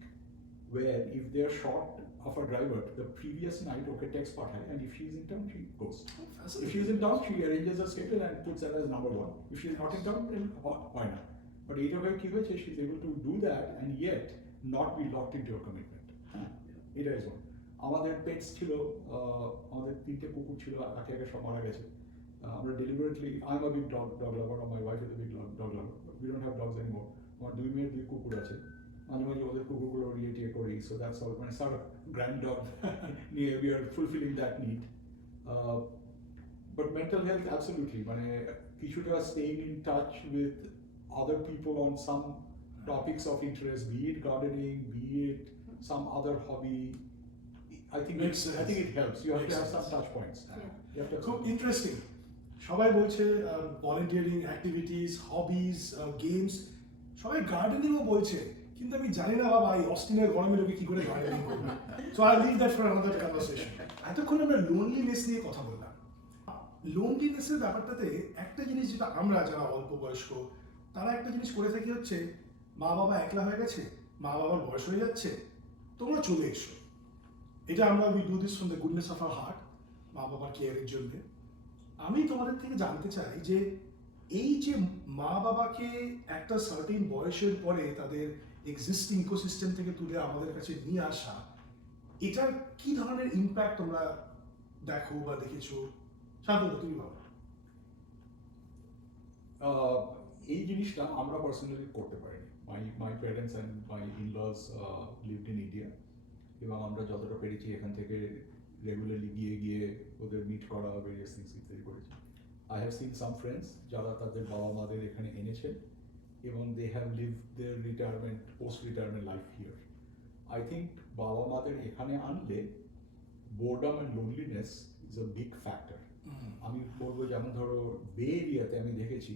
where if they're short of a driver, the previous night, okay, text pathai, and if she's in town, she goes. If she's in town, she arranges a schedule and puts that as number 1. If she's not in town, then why not? But either way, she's able to do that and yet not be locked into a commitment. It is one. আমাদের pets ছিল, আমাদের 3টে কুকুর ছিল, একে একে সব মারা গেছে। আমরা deliberately, I'm a big dog lover, or my wife is a big dog lover. We don't have dogs anymore. আমার 2 মেয়ের 2 কুকুর আছে। মাঝে মাঝে ওদের কুকুরগুলো রিয়েটিয়ে করি, so that's all. মানে sort of grand dog, we are fulfilling that need. But mental health, absolutely. মানে কিছুটা staying in touch with other people on some topics of interest, be it gardening, be it some other hobby. I think it helps. You have to have some touch points. You have to have খুব some- interesting. সবাই বলছে volunteering activities, hobbies, games, সবাই গার্ডেনিংও বলছে, কিন্তু আমি জানি না বাবা এই অস্টিনের গরমে লোকে কি করে গার্ডেনিং করবে। So I leave that for another conversation. এতক্ষণ আমরা লোনলিনেস নিয়ে কথা বললাম। লোনলিনেসের ব্যাপারটাতে একটা জিনিস যেটা আমরা যারা অল্প বয়স্ক তারা একটা জিনিস করে থাকি হচ্ছে, মা বাবা একলা হয়ে গেছে, মা বাবার বয়স হয়ে যাচ্ছে, তোমরা চলে এসো। এটা আমরা we do this from the goodness of our heart, মা বাবার কেয়ারের জন্য। আমি তোমাদের থেকে জানতে চাই যে এই যে মা বাবাকে একটা সার্টেন বয়সের পরে তাদের এক্সিস্টিং ইকোসিস্টেম থেকে তুলে আমাদের কাছে নিয়ে আসা, এটার কি ধরনের ইম্প্যাক্ট তোমরা দেখো বা দেখেছো? শান্তনু, তুমি বলো। এই জিনিসটা আমরা পার্সোনালি করতে পারিনি। My parents and my in-laws lived in India, এবং আমরা যতটা পেরেছি এখান থেকে রেগুলারলি গিয়ে ওদের মিট করা, ভেরিয়াস থিংস ইত্যাদি করেছি। I have seen some friends যারা তাদের বাবা মাদের এখানে এনেছেন এবং they have live their retirement, post retirement life here. I think বাবা মাদের এখানে আনলে boredom and loneliness is a big factor. আমি বলবো যেমন ধরো বে এরিয়াতে আমি দেখেছি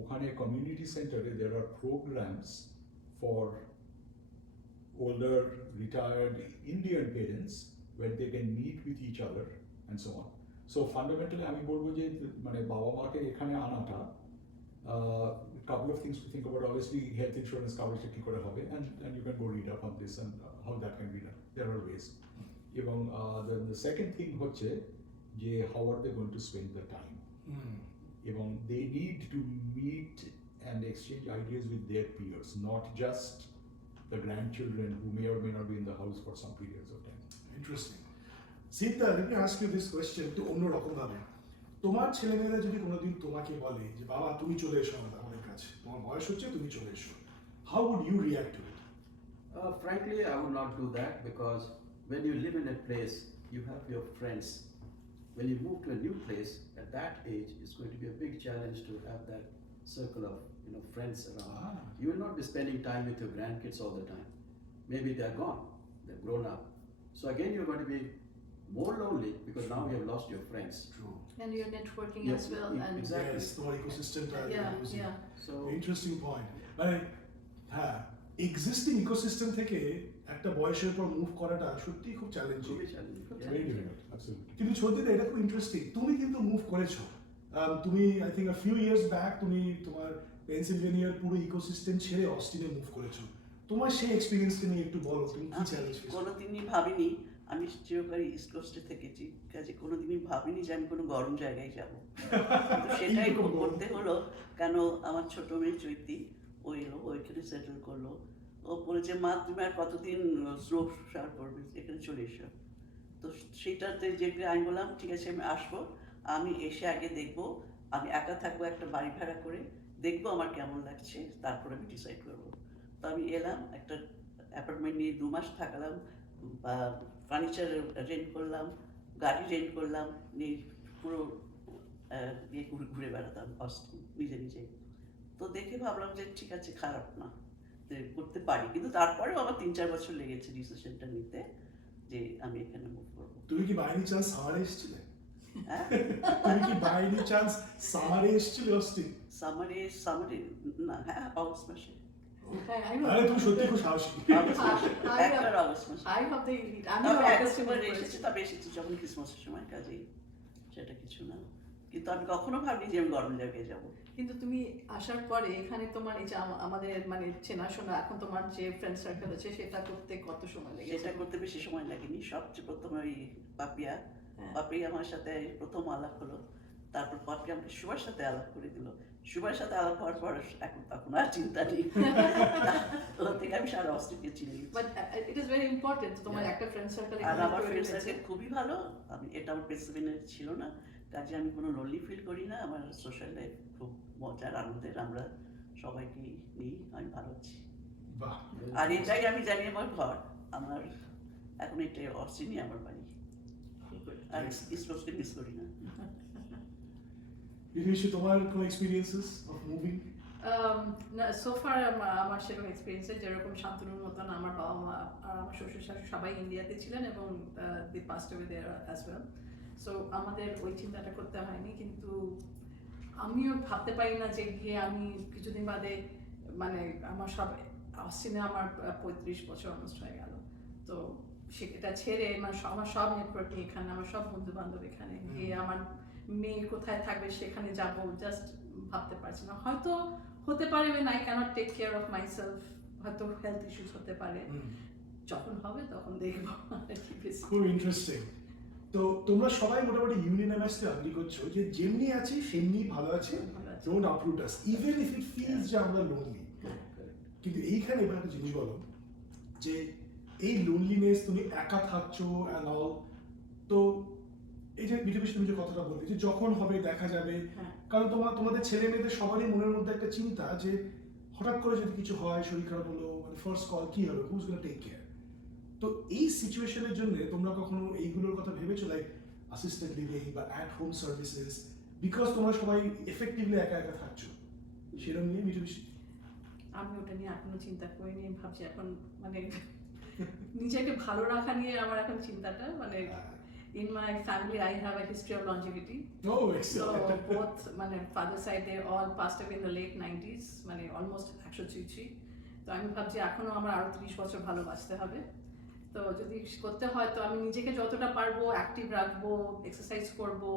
ওখানে কমিউনিটি সেন্টারে there are programs for older retired Indian parents where they can meet with each other and so on. So fundamentally আমি বলবো যে মানে বাবা মাকে এখানে আনাটা, couple of things to think about. Obviously health insurance coverage কি করে হবে, and you can go read up on this and how that can be done. There are ways. এবং the second thing হচ্ছে যে how are they going to spend the time, এবং they need to meet and exchange ideas with their peers, not just the grandchildren who may or may not be in the house for some periods of time. Interesting. Siddha, let me ask you this question একটু অন্যরকম ভাবে। তোমার ছেলেমেয়েরা যদি কোনোদিন তোমাকে বলে যে বাবা তুমি চলে এসো আমাদের কাছে, তোমার বয়স হচ্ছে, তুমি চলে এসো, how would you react to it? Frankly, I would not do that, because when you live in a place, you have your friends. When you move to a new place at that age, it's going to be a big challenge to have that circle of friends around. You will not be spending time with your grandkids all the time. Maybe they're gone, they're grown up. So again, you're going to be more lonely because now you have lost your friends. True. And you're networking Yes, as well. And exactly. Yes, তোমার ইকোসিস্টেমটা yeah. So interesting point. মানে হ্যাঁ, existing ecosystem থেকে একটা বয়সের পর move করাটা সত্যিই খুব challenging, very challenging. Very difficult, absolutely. কিন্তু সত্যি এটা খুব ইন্টারেস্টিং। তুমি কিন্তু মুভ করেছো, তুমি I think few years back তুমি তোমার পেনসিলভেনিয়ার পুরো ইকোসিস্টেম ছেড়ে অস্টিনে মুভ করেছো। তোমার সেই এক্সপিরিয়েন্সটা নিয়ে একটু বলো, তুমি কি চ্যালেঞ্জ ফেস? কোনোদিনই ভাবিনি, আমি চিরকালই ইস্ট কোস্টে থেকেছি, কাজে কোনোদিনই ভাবিনি যে আমি কোনো গরম জায়গায় যাব। কিন্তু সেটাই করতে হলো, কেন আমার ছোট মেয়ে চৈতি ও এলো, ওইখানে সেটেল করলো। ও বলেছে মা তুমি আর কতদিন স্লো সার করবে, এখানে চলে এসো। তো সেটাতে যেগুলো আমি বললাম ঠিক আছে আমি আসবো, আমি এসে আগে দেখবো, আমি একা থাকবো একটা বাড়ি ভাড়া করে, দেখবো আমার কেমন লাগছে, তারপর আমি ডিসাইড করবো। তো আমি এলাম, একটা অ্যাপার্টমেন্ট নিয়ে 2 মাস থাকলাম, ফার্নিচার রেন্ট করলাম, গাড়ি রেন্ট করলাম, নিয়ে পুরো নিয়ে ঘুরে বেড়াতাম অস্টিন নিজে। তো দেখে ভাবলাম যে ঠিক আছে, খারাপ না, যে করতে পারি। কিন্তু তারপরেও আমার 3-4 বছর লেগেছে ডিসিশনটা নিতে যে আমি এখানে মুভ করবো। তুমি কি বাইরে চান্স সামারে এসেছিলে? হ্যাঁ তুমি কি বাই এনি চান্স সামারে এসেছিলে অস্টিন? সামারে না, হ্যাঁ অগস্ট মাসে, হ্যাঁ, আরে তুমি সত্যি খুব সাহসী। অগস্ট মাসে, একটার অগস্ট মাসে। I have the elite. আমি তবে অগস্টে একবার করেছি। এসেছি, তবে এসেছি যখন ক্রিসমাসের সময়, কাজেই সেটা কিছু না। কিন্তু আমি কখনো ভাবিনি যে আমি গরম জায়গায় যাবো। কিন্তু তুমি আসার পরে এখানে তোমার এই যে আমাদের মানে চেনাশোনা, এখন তোমার যে ফ্রেন্ড সার্কেল আছে সেটা করতে কত সময় লেগেছে? সেটা করতে বেশি সময় লাগেনি। সবচেয়ে প্রথমে ওই পাপিয়া, হ্যাঁ। পাপি আমার সাথে প্রথম আলাপ হলো, তারপর পাপি আমাকে সুভার সাথে আলাপ করে দিল। সুভার সাথে আলাপ হওয়ার পর এখন তখন আর চিন্তা নেই। ওর থেকে আমি সারা অস্ট্রেলিয়া চিনি। But it is very important তোমার একটা ফ্রেন্ড সার্কেল। আর আমার ফ্রেন্ড সার্কেল খুবই ভালো। আমি এটা আমার পেন্সিলভেনিয়ায় ছিল না, কাজে আমি কোনো লোনলি ফিল করি না। আমার সোশ্যাল লাইফ খুব মজার, আনন্দের, আমরা সবাইকে নিই, আমি ভালো আছি। বাহ, আর এটাই আমি জানি আমার ঘর, আমার এখন এটাই অস্ট্রেলিয়া আমার বাড়ি। আর ইস্ট কোস্টকে মিস করি না। বিদেশে তোমার কোনো experiences of moving? So far আমার সেরকম এক্সপিরিয়েন্সে যেরকম শান্তনুর মতন আমার বাবা মা আর আমার শ্বশুর শাশুড়ি সবাই ইন্ডিয়াতে ছিলেন এবং the passed away there as well. So আমাদের ওই চিন্তাটা করতে হয়নি। কিন্তু আমিও ভাবতে পারি না যে গিয়ে আমি কিছুদিন বাদে মানে আমার সব অস্ট্রেলিয়া আমার 35 বছর অলমোস্ট হয়ে গেল। তো সেটা ছেড়ে আমার সব নেটওয়ার্কিং এখানে, আমার সব বন্ধু বান্ধব এখানে, গিয়ে আমার মেয়ে কোথায় থাকবে সেখানে যাব, জাস্ট ভাবতে পারছি না। হয়তো হতে পারে when I cannot take care of myself, হয়তো হেলথ ইস্যুস হতে পারে, যখন হবে তখন দেখবো। খুব ইন্টারেস্টিং। তো তোমরা সবাই মোটামুটি ইউনিয়নাইজড আগ্রি করছো যে যেমনি আছি সেমনি ভালো আছে, don't uproot us even if it feels যে আমরা লোনলি। কিন্তু এইখানে এবার একটা জিনিস বলো যে এই লোনলিনেস, তুমি একা থাকছো অ্যান্ড অল, তো এই যে বিটিভিশ তুমি যে কথাটা বললে যে যখন হবে দেখা যাবে, কারণ তোমাদের ছেলে মেয়েদের সবারই মনের মধ্যে একটা চিন্তা যে হঠাৎ করে যদি কিছু হয়, শরীর খারাপ হলো, মানে ফার্স্ট কল কি হবে, হুজ গোনা টেক কেয়ার। তো এই সিচুয়েশনের জন্য তোমরা কখনো এইগুলোর কথা ভেবেছো, লাইক অ্যাসিস্ট্যান্ট লিভিং বা অ্যাট হোম সার্ভিসেস, বিকজ তোমরা সবাই এফেক্টিভলি একা একা থাকছো, সেরকম নিয়ে বিটিভিশ? আমি ওটা নিয়ে এখনো চিন্তা করিনি। আমি ভাবছি এখন মানে নিজেকে ভালো রাখা নিয়ে আমার এখন চিন্তাটা, মানে in my family I have a history of longevity. Oh, excellent. So both মানে father side they all passed away in the late 90s, মানে almost 103। তো আমি ভাবছি এখনো আমার আরো 30 বছর ভালো বাঁচতে হবে। তো যদি করতে হয় তো আমি নিজেকে যতটা পারবো অ্যাক্টিভ রাখবো, এক্সারসাইজ করবো,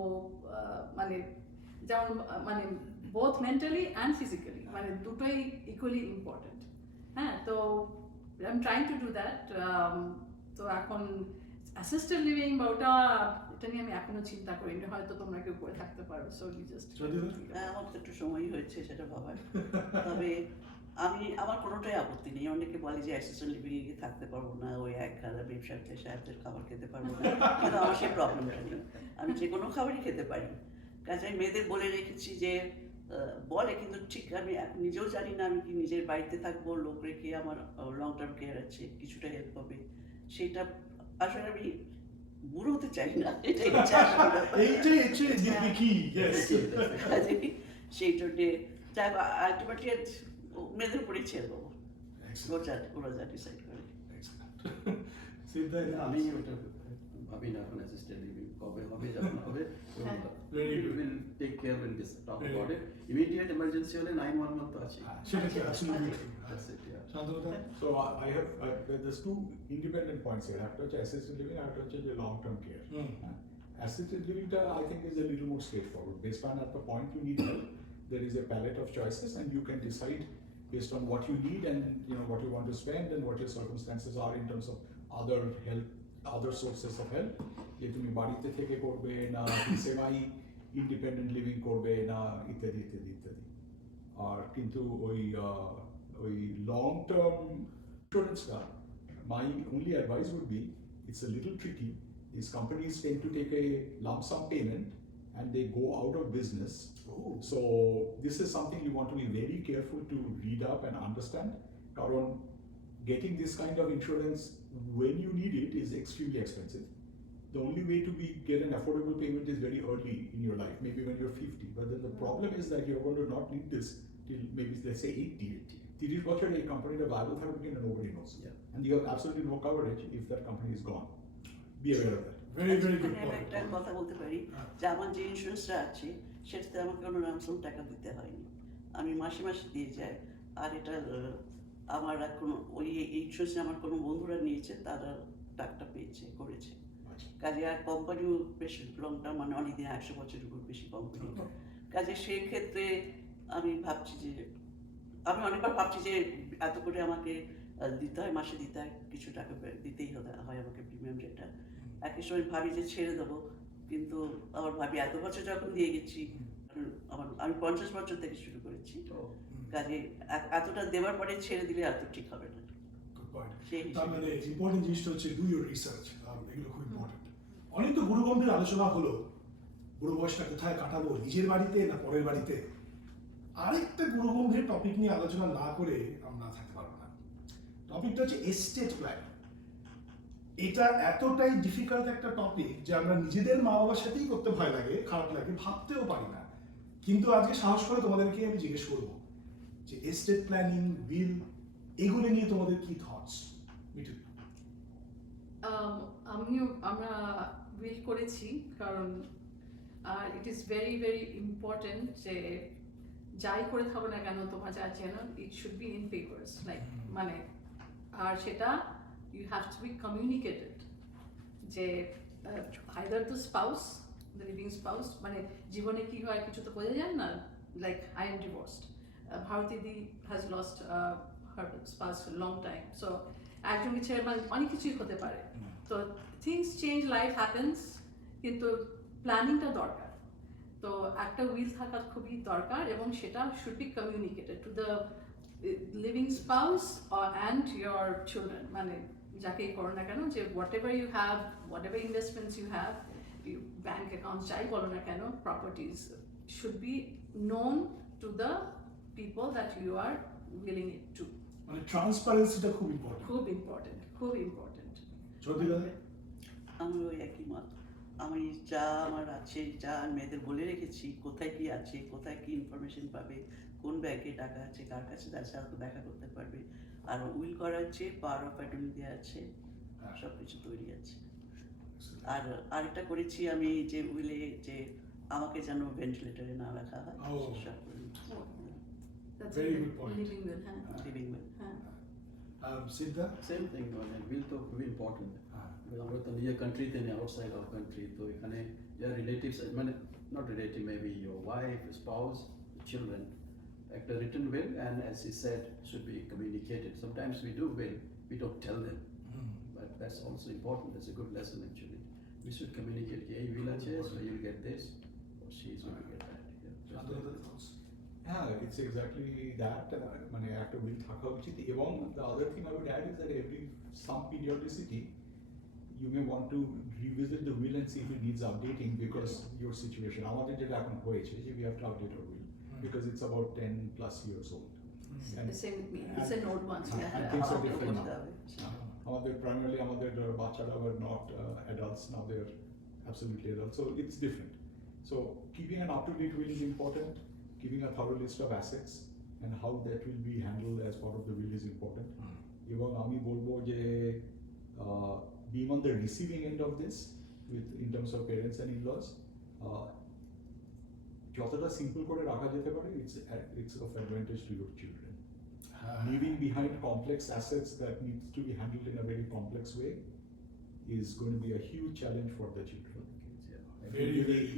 মানে যেমন মানে both mentally and physically, মানে দুটোই equally important। হ্যাঁ, তো I'm trying to do that. তো এখন অ্যাসিস্ট্যান্ট লিভিং বা এটা নিয়ে আমি এখনো চিন্তা করিনি, হয়তো তোমরা কেউ করে থাকতে পারো। সো ইউ জাস্ট আমার তো একটু সময়ই হয়েছে সেটা ভাবার। তবে আমার কোনোটাই আপত্তি নেই। অনেকে বলে যে অ্যাসিস্ট্যান্ট লিভিং এ থাকতে পারবো না, ওই এক গাদা ব্যবসাতে সাহেবদের খাবার খেতে পারবো না, কিন্তু আমার সেই প্রবলেমটা নেই। আমি যে কোনো খাবারই খেতে পারি। কাজে আমি মেয়েদের বলে রেখেছি যে বলে, কিন্তু ঠিক আমি নিজেও জানি না আমি কি নিজের বাড়িতে থাকবো, লোক রেখে আমার লং টার্ম কেয়ার আছে, কিছুটা হেল্প হবে, সেটা আসলে আমি বুড়ো হতে চাই না, এটাই সেই জন্যে আলটিমেটলি মেয়েদের উপরেই ছেড়ে দেবো, ওরা যা ডিসাইড করে। আমি ওটা ভাবি না এখন অ্যাসিস্ট্যান্ট লিভিং কবে হবে, যখন হবে will take care and talk about it. Immediate emergency হলে 911 তো আছে। সেটা কি absolutely that's it. So I have there's two independent points here. I have to touch assisted living, I have to touch the long-term care. Assisted living, I think, is a little more straightforward. Based on at the point you need help, there is a palette of choices, and you can decide based on what you need and what you want to spend and what your circumstances are in terms of other sources of help. যে তুমি বাড়িতে থেকে করবে না সেমাই independent living করবে না ইত্যাদি ইত্যাদি ইত্যাদি। আর কিন্তু ওই long term insurance car, my only advice would be, it's a little tricky. These companies tend to take a lump sum payment and they go out of business. So this is something you want to be very careful to read up and understand. Karon getting this kind of insurance when you need it is extremely expensive. The only way to get an affordable payment is very early in your life, maybe when you're 50. But then the problem is that you're going to not need this till maybe, let's say, 80. 30 বছর এই কোম্পানিটা viable থাকবে কিনা nobody knows, and you have absolutely no coverage if that company is gone. Be aware of that. Very very good আমি একটা কথা বলতে পারি যে আমার যে ইন্স্যুরেন্সটা আছে সেটাতে আমাকে কোনো রামসম টাকা দিতে হয়নি, আমি মাসে মাসে দিয়ে যাই। আর এটা আমার এখন ওই ইন্স্যুরেন্স আমার কোনো বন্ধুরা নিয়েছে, তারা টাকাটা পেয়েছে করেছে। কাজে আর কোম্পানিও বেশ লং টার্ম, মানে অনেকদিন 100 বছরের উপর বেশি কোম্পানি। কাজে সেই ক্ষেত্রে আমি ভাবছি যে আমি অনেকবার ভাবছি যে এত করে আমাকে দিতে হয়, মাসে দিতে হয় কিছু টাকা, দিতেই হয় আমাকে প্রিমিয়াম রেটটা। একই সময় ভাবি যে ছেড়ে দেবো, কিন্তু আবার ভাবি এত বছর যখন দিয়ে গেছি, আমি 50 বছর থেকে শুরু করেছি, কাজে এতটা দেওয়ার পরে ছেড়ে দিলে এত ঠিক হবে না। তার মানে ইম্পর্টেন্ট জিনিসটা হচ্ছে ডু ইউর রিসার্চ, এগুলো খুব ইম্পর্টেন্ট। অনেক তো বুড়ো গম্ভীর আলোচনা হলো, বুড়ো বয়সটা কোথায় কাটাবো, নিজের বাড়িতে না পরের বাড়িতে। আরেকটা বুড়ো গম্ভীর টপিক নিয়ে আলোচনা না করে আমরা থাকতে পারবো না। টপিকটা হচ্ছে এস্টেট প্ল্যান। এটা এতটাই ডিফিকাল্ট একটা টপিক যে আমরা নিজেদের মা বাবার সাথেই করতে ভয় লাগে, খারাপ লাগে, ভাবতেও পারি না। কিন্তু আজকে সাহস করে তোমাদেরকে আমি জিজ্ঞেস করবো যে এস্টেট প্ল্যানিং, উইল, এগুলো নিয়ে তোমাদের কি থটস? মিঠু। আমরা উইল করেছি, কারণ it is very very important যে যাই করে থাকো না কেন তোমার যা যেন it should be in papers, like মানে, আর সেটা you have to be communicated যে either the spouse, the living spouse, মানে জীবনে কি হয় কিছু তো বোঝা যায় না, like I am divorced, Bharati di has lost her spouse for long time, so একজনকে ছেড়ে মানে অনেক কিছুই হতে পারে। তো থিংস চেঞ্জ, লাইফ হ্যাপেন্স, কিন্তু প্ল্যানিংটা দরকার। তো একটা উইল থাকা খুবই দরকার, এবং সেটা should be communicated to the living spouse and your children, মানে যাকেই করো না কেন, যে whatever you have, whatever investments you have, bank account যাই বলো না কেন, properties should be known to the people that you are willing it to. মানে ট্রান্সপারেন্সিটা খুব ইম্পর্টেন্ট, খুব ইম্পর্টেন্ট, খুব ইম্পর্টেন্ট। আমি ওই একই মত। আমি যা আমার আছে, যা মেয়েদের বলে রেখেছি, কোথায় কি আছে, কোথায় কি ইনফরমেশন পাবে, কোন ব্যাংকে টাকা আছে, কার কাছে আছে, আর দেখা করতে পারবে। আর উইল করা আছে, পাওয়ার অফ অ্যাটর্নি দেওয়া আছে, সব কিছু তৈরি আছে। আর আরেকটা করেছি আমি যে উইলে, যে আমাকে যেন ভেন্টিলেটরে না রাখা হয়, সব Very good point. Living will, হ্যাঁ, লিভিং উইল। হ্যাঁ। সিদ্ধা, সেম থিং, মানে উইল তো খুবই ইম্পর্টেন্ট। আমরা তো নিজের কান্ট্রিতে নেই, আউটসাইড অফ কান্ট্রি, তো এখানে যারা রিলেটিভস, মানে not relative, maybe your wife, spouse, children, একটা written will, and as he said should be communicated. Sometimes we do will, we don't tell them, but that's also important. That's a good lesson actually. We should communicate, hey, will ache, so you'll get this, or she's going to get that. হ্যাঁ, it's exactly that, মানে একটা will থাকা উচিত। এবং the other thing I would add is that every some periodicity you may want to revisit the will and see if it needs updating because your situation, আমাদের যেটা এখন হয়েছে যে we have to update our will because it's about 10 plus years old. The same with me. It's an old one, so we have And to things are update different it. now. আমাদের primarily আমাদের বাচ্চারা were not adults, now they're absolutely adults, so it's different. So keeping an up-to-date will is important. Keeping a thorough list of assets and how that will be handled as part of the will is important. এবং আমি বলবো যে being on the receiving end of this, with in terms of parents and in-laws, যতটা simple করে রাখা যেতে পারে, it's of advantage to your children. Leaving behind complex assets that needs to be handled in a very complex way is going to be a huge challenge for the children.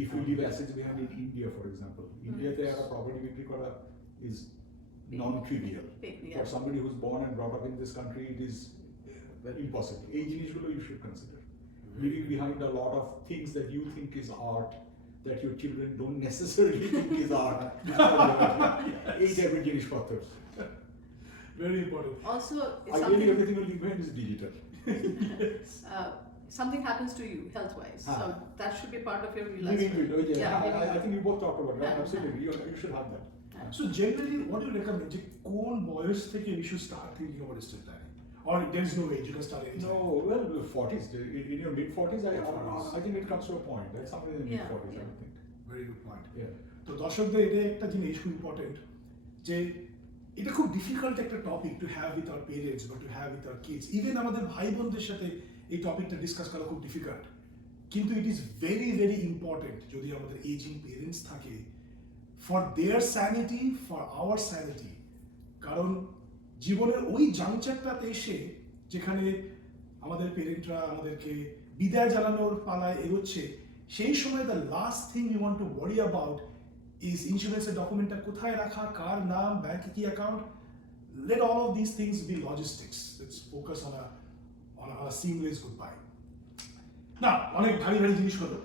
If we leave assets behind in India, for example, India te a property বিক্রি করা is non-trivial. For somebody who's born and brought up in this country, it is impossible. এই জিনিসগুলো you should consider. Leaving behind a lot of things that you think is art, that your children don't necessarily think is art. এই টাইপের জিনিসপত্র। very important. Also, if Ideally, everything will leave behind is digital. something happens to you health-wise, so that should be part of your will. Living will, Yeah, I think we both talked about that. Absolutely, you should have that. So generally, what do you recommend? যে কোন বয়স থেকে we should start thinking about estate planning? Or there is no age, you can start anytime? No, well, 40s. In your mid-40s, I think it comes to a point. That's something in the mid-40s, I think. Very good point. Yeah. তো দর্শকদের এটা একটা জিনিস খুব important, যে এটা খুব difficult একটা topic to have with our parents বা to have with our kids. Even আমাদের ভাই বোনদের সাথে এই টপিকটা ডিসকাস করা খুব ডিফিকাল্ট, কিন্তু ইট ইজ ভেরি ভেরি ইম্পর্টেন্ট যদি আমাদের এজিং পেরেন্টস থাকে for their sanity, for our sanity. কারণ জীবনের ওই জাংচারটাতে এসে যেখানে আমাদের পেরেন্টরা আমাদেরকে বিদায় জানানোর পালায় এগোচ্ছে, সেই সময় the last thing you want to worry about is ইন্স্যুরেন্সের ডকুমেন্টটা কোথায় রাখা, কার নাম, ব্যাংকে কি account. Let all of these things be logistics. Let's focus on a seamless goodbye. না, অনেক ভারী ভারী জিনিস হলো।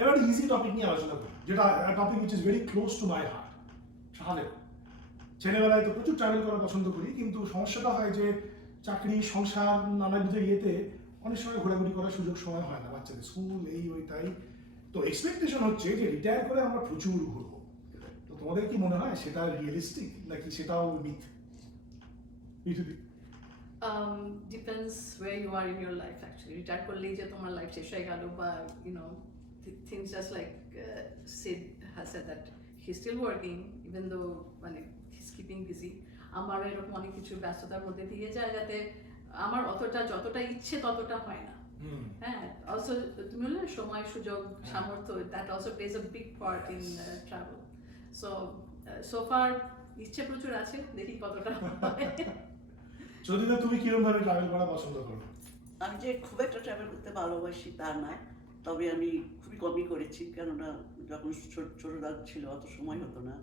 এবার ইজি টপিক নিয়ে আলোচনা করি, যেটা topic which is very close to my heart, travel. ছেলেবেলায় তো প্রচুর ট্রাভেল করা পছন্দ করি, কিন্তু সমস্যাটা হয় যে চাকরি, সংসার, নানাবিধ ইয়েতে অনেক সময় ঘোরাঘুরি করার সুযোগ সময় হয় না, বাচ্চাদের স্কুল এই ওই তাই। তো এক্সপেকটেশন হচ্ছে যে রিটায়ার করে আমরা প্রচুর ঘুরবো। তো তোমাদের কি মনে হয় সেটা রিয়েলিস্টিক নাকি সেটাও myth? Depends where you are in your life actually. Retire করলেই যে তোমার লাইফ শেষ হয়ে গেল, বা things just like Sid has said that he's still working even though মানে he's keeping busy. আমার এরকম অনেক কিছু ব্যস্ততার মধ্যে দিয়ে যায় যাতে আমার যতটা ইচ্ছে ততটা হয় না। হ্যাঁ, অলসো তুমি বললে সময়, সুযোগ, সামর্থ্য, that also plays a big part in travel. So far ইচ্ছে প্রচুর আছে, দেখি কতটা হয়। যদি না, তুমি কিরকম ভাবে ট্রাভেল করা পছন্দ করো? আমি যে খুব একটা ট্রাভেল করতে ভালোবাসি তা নয়, তবে আমি খুবই কমই করেছি, কেননা যখন ছোটদা ছিল অত সময় হতো না।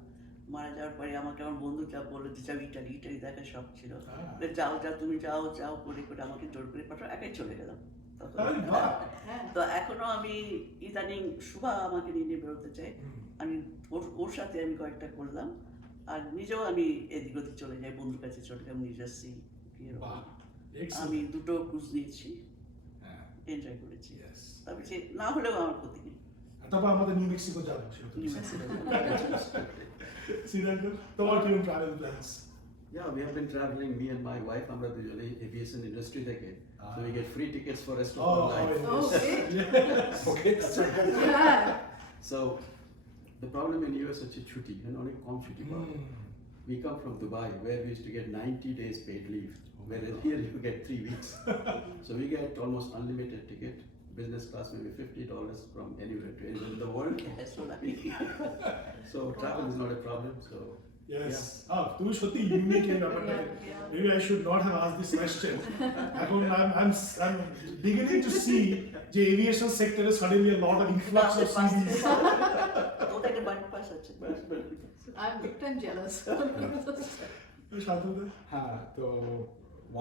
মারা যাওয়ার পরে আমাকে আমার বন্ধু যা বললো যে যাও ইটালি দেখার শখ ছিল, যাও তুমি যাও করে আমাকে জোর করে পাঠাও, একাই চলে গেলাম। তো এখনো আমি ইদানিং শুভা আমাকে নিয়ে বেরোতে চাই, আমি ওর সাথে আমি কয়েকটা করলাম, আর নিজেও আমি এদিক ওদিক চলে যাই, বন্ধুর কাছে চলে যাই, নিউ জার্সি। আমি দুটো ক্রুজ নিয়েছি, এনজয় করেছি, তবে যে না হলেও আমার ক্ষতি নেই। তারপর আমাদের নিউ মেক্সিকো যাবো। তোমার কি travel plans? Yeah, we have been traveling, me and my wife, আমরা দুজনে aviation industry থেকে, so we get free tickets for rest of our life. Okay. Yeah. So the problem in US হচ্ছে ছুটি, অনেক কম ছুটি পাওয়া। We come from Dubai, where we used to get 90 days paid leave, whereas here you get 3 weeks. So we get almost unlimited ticket. Business class maybe $50 from anywhere to anywhere in the world. So travel is not a problem. So yes. তুমি সত্যি unique এই ব্যাপারটা। Maybe I should not have asked this question. এখন I'm beginning to see যে aviation sector is suddenly a lot of influx of CVs. ওটাকে বাড়ি pass আছে। I'm big time jealous. হ্যাঁ, তো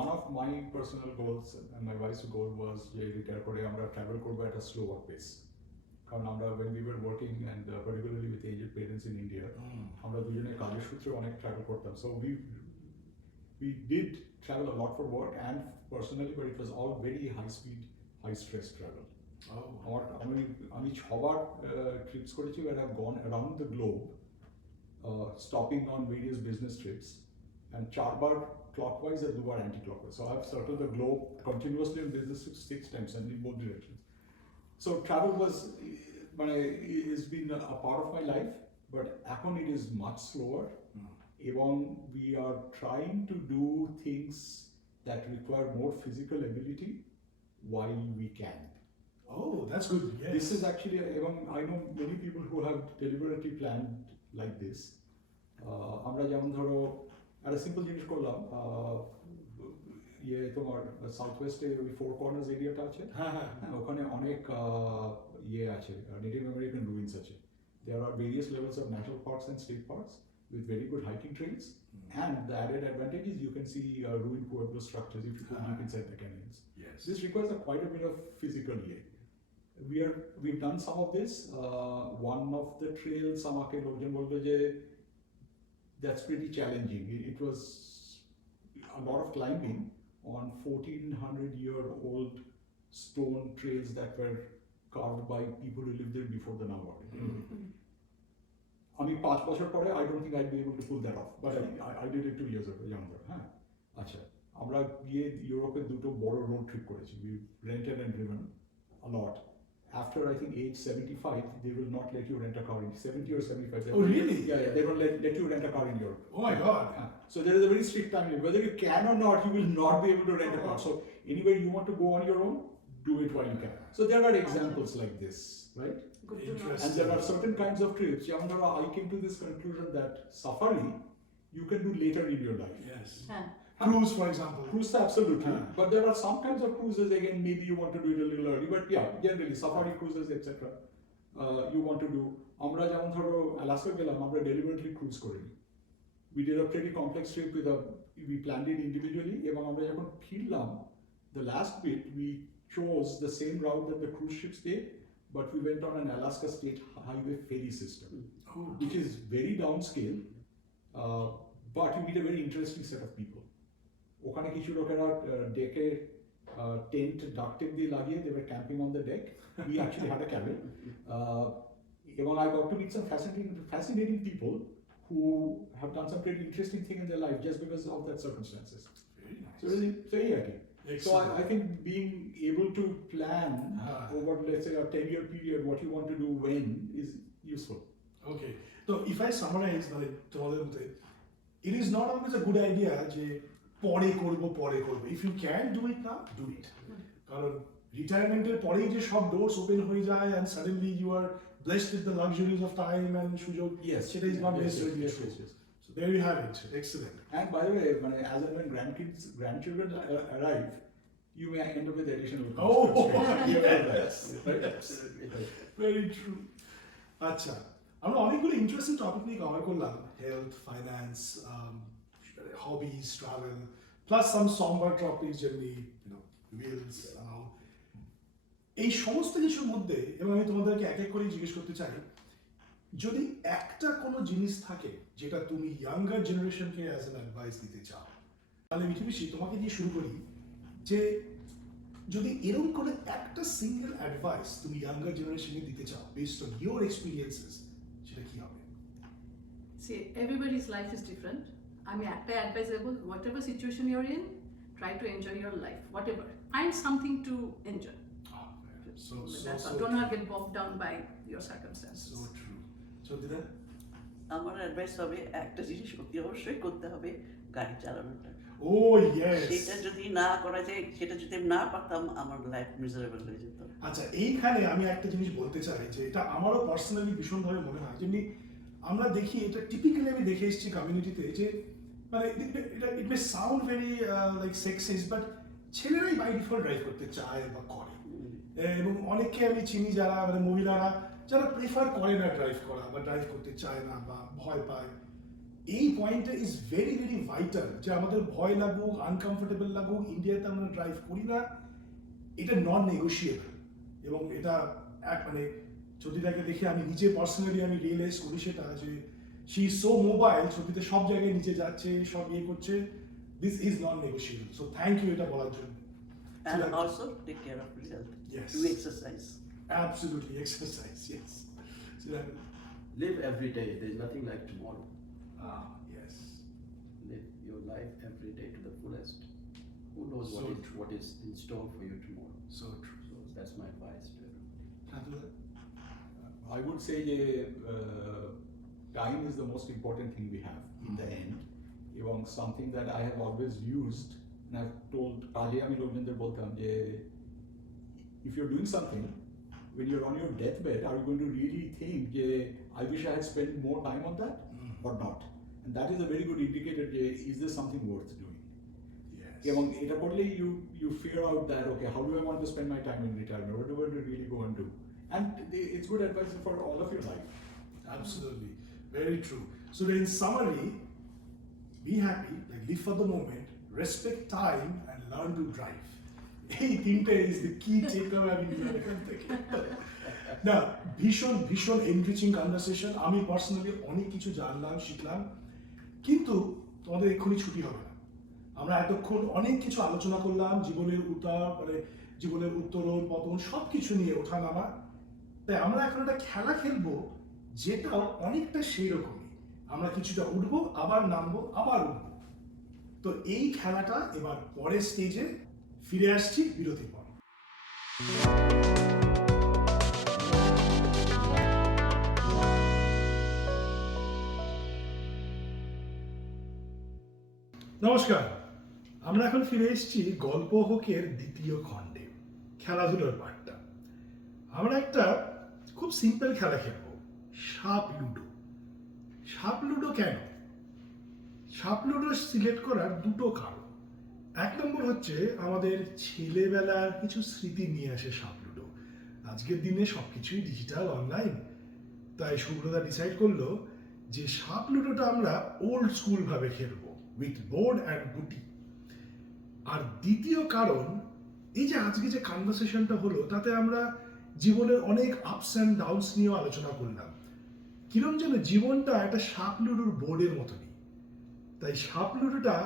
one of my personal goals and my wife's goal was যে retire করে আমরা ট্রাভেল করবো at a slower pace. কারণ আমরা when we were working and particularly with aged parents in India, আমরা দুজনে কাজের সূত্রে অনেক ট্রাভেল করতাম, so we did travel a lot for work and personally, but it was all very high speed, high stress travel. আমি 6বার trips করেছি where I have gone around the globe, stopping on various business trips, and 4বার clockwise and 2বার anti-clockwise. So I have circled the globe continuously in business trips 6 times and in both directions. So travel has been a part of my life, but এখন it is much slower. এবং we are trying to do things that require more physical ability while we can. Oh, that's good. Yes. This is actually, I know many people who have deliberately planned like this. আমরা যেমন ধরো একটা simple জিনিস করলাম, তোমার south ওয়েস্টে ওই four corners এরিয়াটা আছে, ওখানে অনেক আছে, নেটিভ আমেরিকান রুইন্স আছে। There are various levels of national parks and state parks with very good hiking trails, and the added advantage is you can see ruined pueblo structures if you go deep inside the canyons. Yes. This requires quite a bit of physical we've done some of this. One of the trails, আমাকে লোকজন বলবে যে that's pretty challenging. It was a lot of climbing on 1400-year-old stone trails that were carved by people who lived there before the Navajo. আমি 5 বছর পরে I don't think I'd be able to pull that off, but I did it 2 years ago, younger. হ্যাঁ, আচ্ছা, আমরা গিয়ে ইউরোপে দুটো বড় রোড ট্রিপ করেছি. We rented and driven a lot. After I think age 75, they will not let you rent a car in 70 or 75. Oh really? Yeah, they don't let you rent a car in Europe. Oh my God. So there is a very strict time limit. Whether you can or not, you will not be able to rent a car. So anywhere you want to go on your own, do it while you can. So there are examples like this, right? Good to know. Interesting. And there are certain kinds of trips. I came to this conclusion that safari you can do later in your life. Yes. হ্যাঁ Cruise, for example. Cruise, absolutely. Yeah. But there are some kinds of cruises, again, maybe you want to do it a little early. But yeah, generally, safari cruises, etc. You want to do. আমরা যেমন ধরো Alaska গেলাম, আমরা deliberately cruise করিনি. We did a pretty complex trip we planned it individually. এবং আমরা যখন ফিরলাম, the last bit, we chose the same route that the cruise ships did, but we went on an Alaska State Highway ferry system, which is very downscale, but you meet a very interesting set of people. ওখানে কিছু লোকেরা ডেকে tent ডাক tape দিয়ে লাগিয়ে they were camping on the deck. We actually had a cabin. এবং I got to meet some fascinating people who have done some pretty interesting thing in their life just because of that circumstances. Very nice. So really, so I think being able to plan over, let's say, a 10-year period what you want to do when is useful. Okay. So if I summarize, তোমাদের মতে, it is not always a good idea যে পরে করব. If you can do it now, do it. কারণ রিটায়ারমেন্টের পরেই যে সব ডোরস ওপেন হয়ে যায় and suddenly you are blessed with the luxuries of time and সুযোগ, সেটা is not necessarily true. So there you have it. Excellent. And by the way, as and when grandchildren arrive, you may end up with additional Oh, yes. Right? Very true. আচ্ছা, আমরা অনেকগুলো interesting topic নিয়ে cover করলাম, health, finance, hobbies, travel, plus some somber topics যেমনি wills and all. এই সমস্ত কিছুর মধ্যে, এবং আমি তোমাদেরকে এক এক করে জিজ্ঞেস করতে চাই, যদি একটা কোনো জিনিস থাকে যেটা তুমি ইয়াঙ্গার জেনারেশনকে অ্যাজ অ্যান অ্যাডভাইস দিতে চাও, তাহলে মিঠি তোমাকে দিয়ে শুরু করি যে যদি এরকম করে একটা সিঙ্গেল অ্যাডভাইস তুমি ইয়াঙ্গার জেনারেশনকে দিতে চাও বেসড অন ইওর এক্সপিরিয়েন্সেস, সেটা কি হবে? See, everybody's life is different. আমি একটা অ্যাডভাইস দেবো, whatever situation you're in, try to enjoy your life, whatever. Find something to enjoy. So That's all. Do not get bogged down by your circumstances. So true. So did that? আমার advice হবে একটা জিনিস অতি অবশ্যই করতে হবে, গাড়ি চালানোটা। Oh yes. সেটা যদি না করা যায়, সেটা যদি আমি না পারতাম, আমার লাইফ মিজারেবল হয়ে যেত। আচ্ছা, এইখানে আমি একটা জিনিস বলতে চাই যে এটা আমারও পার্সোনালি ভীষণভাবে মনে হয়, যেমনি আমরা দেখি, এটা টিপিক্যালি আমি দেখে এসেছি কমিউনিটিতে, যে মানে it may sound very like sexist, but ছেলেরাই বাই ডিফল্ট ড্রাইভ করতে চায় বা করে, এবং অনেককে আমি চিনি যারা মানে মহিলারা যারা প্রেফার করে না ড্রাইভ করা বা ড্রাইভ করতে চায় না বা ভয় পায়। এই পয়েন্টটা ইজ ভেরি ভেরি ভাইটাল, যে আমাদের ভয় লাগুক, আনকমফোর্টেবল লাগুক, ইন্ডিয়াতে আমরা ড্রাইভ করি না, এটা নন নেগোশিয়েবল। এবং এটা মানে ছবিটাকে দেখে আমি নিজে পার্সোনালি আমি রিয়েলাইজ করি সেটা, যে শি ইজ সো মোবাইল, ছবিতে সব জায়গায় নিচে যাচ্ছে, সব ইয়ে করছে, this is non negotiable. So thank you এটা বলার জন্য। And also take care of your health. Yes. Do exercise. Absolutely, exercise, yes. So that, Live every day. There's nothing like tomorrow. yes. Live your life every day to the fullest. Who knows So what is in store for you tomorrow? So true. So that's my advice to everyone. I would say time is the most important thing we have in the end. এবং something that I have always used, and I've told কাজে আমি লোকজনদের বলতাম যে if you're doing something, when you're on your deathbed, are you going to really think যে I wish I had spent more time on that or not? And that is a very good indicator যে is this something worth doing? Yes. এবং এটা করলে you figure out that okay, how do I want to spend my time in retirement? What do I want to really go and do? And it's good advice for all of your life. Absolutely, very true. So in summary, be happy, like live for the moment, respect time, and learn to drive. এই তিনটে is the key takeaway আমি নিলাম এখান থেকে। না, ভীষণ enriching conversation. আমি personally অনেক কিছু জানলাম, শিখলাম, কিন্তু তোমাদের এক্ষুনি ছুটি হবে না। আমরা এতক্ষণ অনেক কিছু আলোচনা করলাম, জীবনের জীবনের উত্তরণ পতন সব কিছু নিয়ে ওঠা নামা। তাই আমরা এখন একটা খেলা খেলবো, যেটাও অনেকটা সেই রকমই। আমরা কিছুটা উঠবো, আবার নামবো, আবার উঠবো। তো এই খেলাটা এবার পরের স্টেজে ফিরে আসছি বিরতির পর। নমস্কার, আমরা এখন ফিরে এসেছি গল্প হোকের দ্বিতীয় খণ্ডে। খেলাধুলার পার্টটা। আমরা একটা খুব সিম্পল খেলা খেলবো, সাপ লুডো। সাপ লুডো কেন? সাপ লুডো সিলেক্ট করার দুটো কারণ। এক নম্বর হচ্ছে আমাদের ছেলেবেলার কিছু স্মৃতি নিয়ে আসে সাপ লুডো। আজকের দিনে সবকিছুই ডিজিটাল, অনলাইন। তাই সুব্রতা ডিসাইড করলো যে সাপ লুডোটা আমরা ওল্ড স্কুল ভাবে খেলবো, উইথ বোর্ড অ্যান্ড গুটি। আর দ্বিতীয় কারণ, এই যে আজকে যে কনভারসেশনটা হলো তাতে আমরা জীবনের অনেক আপস অ্যান্ড ডাউনস নিয়েও আলোচনা করলাম। কিরম যেন জীবনটা একটা সাপ লুডোর বোর্ডের মতনই। তাই সাপ লুডোটা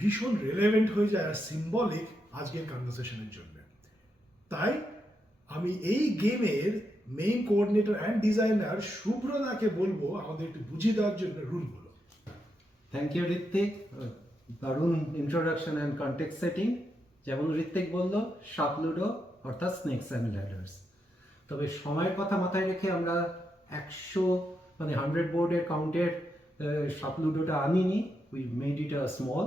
ভীষণ রেলেভেন্ট হয়ে যায় আর সিম্বলিক আজকের কনভারসেশনের জন্য। তাই আমি এই গেমের মেইন কোঅর্ডিনেটর অ্যান্ড ডিজাইনার সুব্রতাকে বলবো আমাদের একটু বুঝিয়ে দেওয়ার জন্য রুলগুলো। থ্যাংক ইউ ঋত্বিক, দারুণ ইন্ট্রোডাকশন অ্যান্ড কন্টেক্সট সেটিং। যেমন ঋত্বিক বললো, সাপ লুডো অর্থাৎ স্নেকস অ্যান্ড ল্যাডার্স। তবে সময়ের কথা মাথায় রেখে আমরা 100 বোর্ডের কাউন্টের সাপ লুডোটা আনিনি। We made it a small,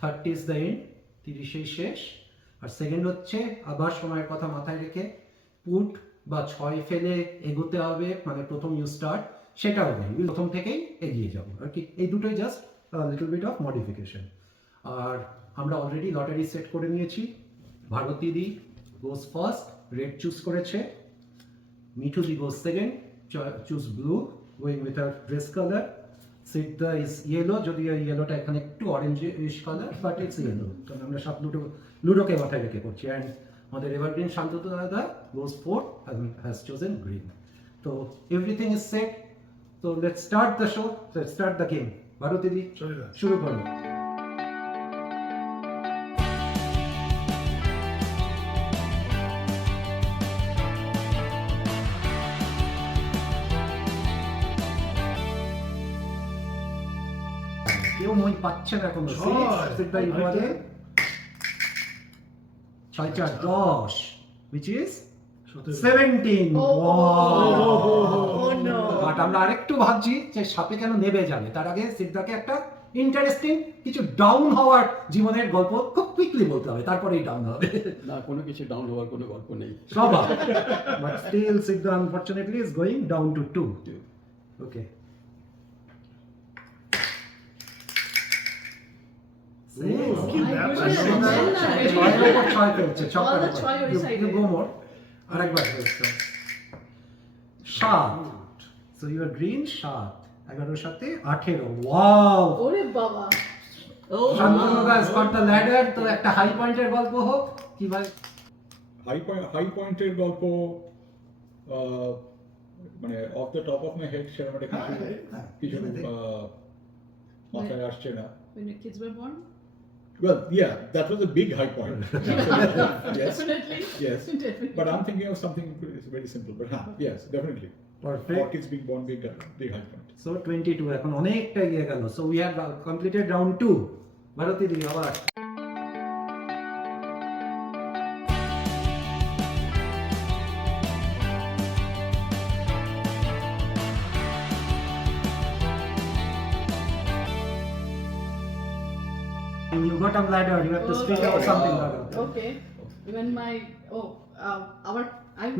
30 is the end, 30এই শেষ। আর সেকেন্ড হচ্ছে আবার সময়ের কথা মাথায় রেখে পুট বা 6 ফেলে এগোতে হবে, মানে প্রথম ইউ স্টার্ট, সেটাও নেই, প্রথম থেকেই এগিয়ে যাবো আর কি। এই দুটোই just little bit of modification. আর আমরা অলরেডি লটারি সেট করে নিয়েছি। Bharati di goes first, red choose করেছে। Mithu di goes second, choose blue, going with her dress colour. Siddha is yellow, যদিও ইয়েলোটা এখানে একটু orangish colour, but it's yellow, কারণ আমরা সব লুডোকে মাথায় রেখে করছি। অ্যান্ড আমাদের এভারগ্রিন শান্ততু দাদা গোস fourth and has chosen green. So everything is set. So let's start the show. Let's start the game. Bharati di শুরু করো। কেউ মই পাচ্ছে না কোনো। 6-4-10, which is 17. বাট আমরা আরেকটু ভাবছি যে সাপে কেন নেবে যাবে, তার আগে সিদ্ধাকে একটা ইন্টারেস্টিং কিছু ডাউন হওয়ার জীবনের গল্প খুব কুইকলি বলতে হবে, তারপরেই ডাউন হবে। না, কোনো কিছু ডাউন হওয়ার কোনো গল্প নেই। সব but still Siddha unfortunately is going down to 2. Okay, So you are green, 7, 11 সাথে 18. Wow! ওরে বাবা, Shantanu has got the ladder. তো একটা হাই পয়েন্টের গল্প হোক কি ভাই? হাই পয়েন্টের গল্প মানে of the top of my head সেরকম একটা কিছু মাথায় আসছে না। when your kids were born? Well, yeah, that was a big high point. Yes, Definitely. yes. Definitely. But I'm thinking of something very simple. But yes, definitely. Perfect. For kids being born, big high point. So 22, এখন অনেকটা এগিয়ে গেল। So we have completed round 2. Bharati দি আবার। You got a ladder, you have to speak about something. Okay. When my our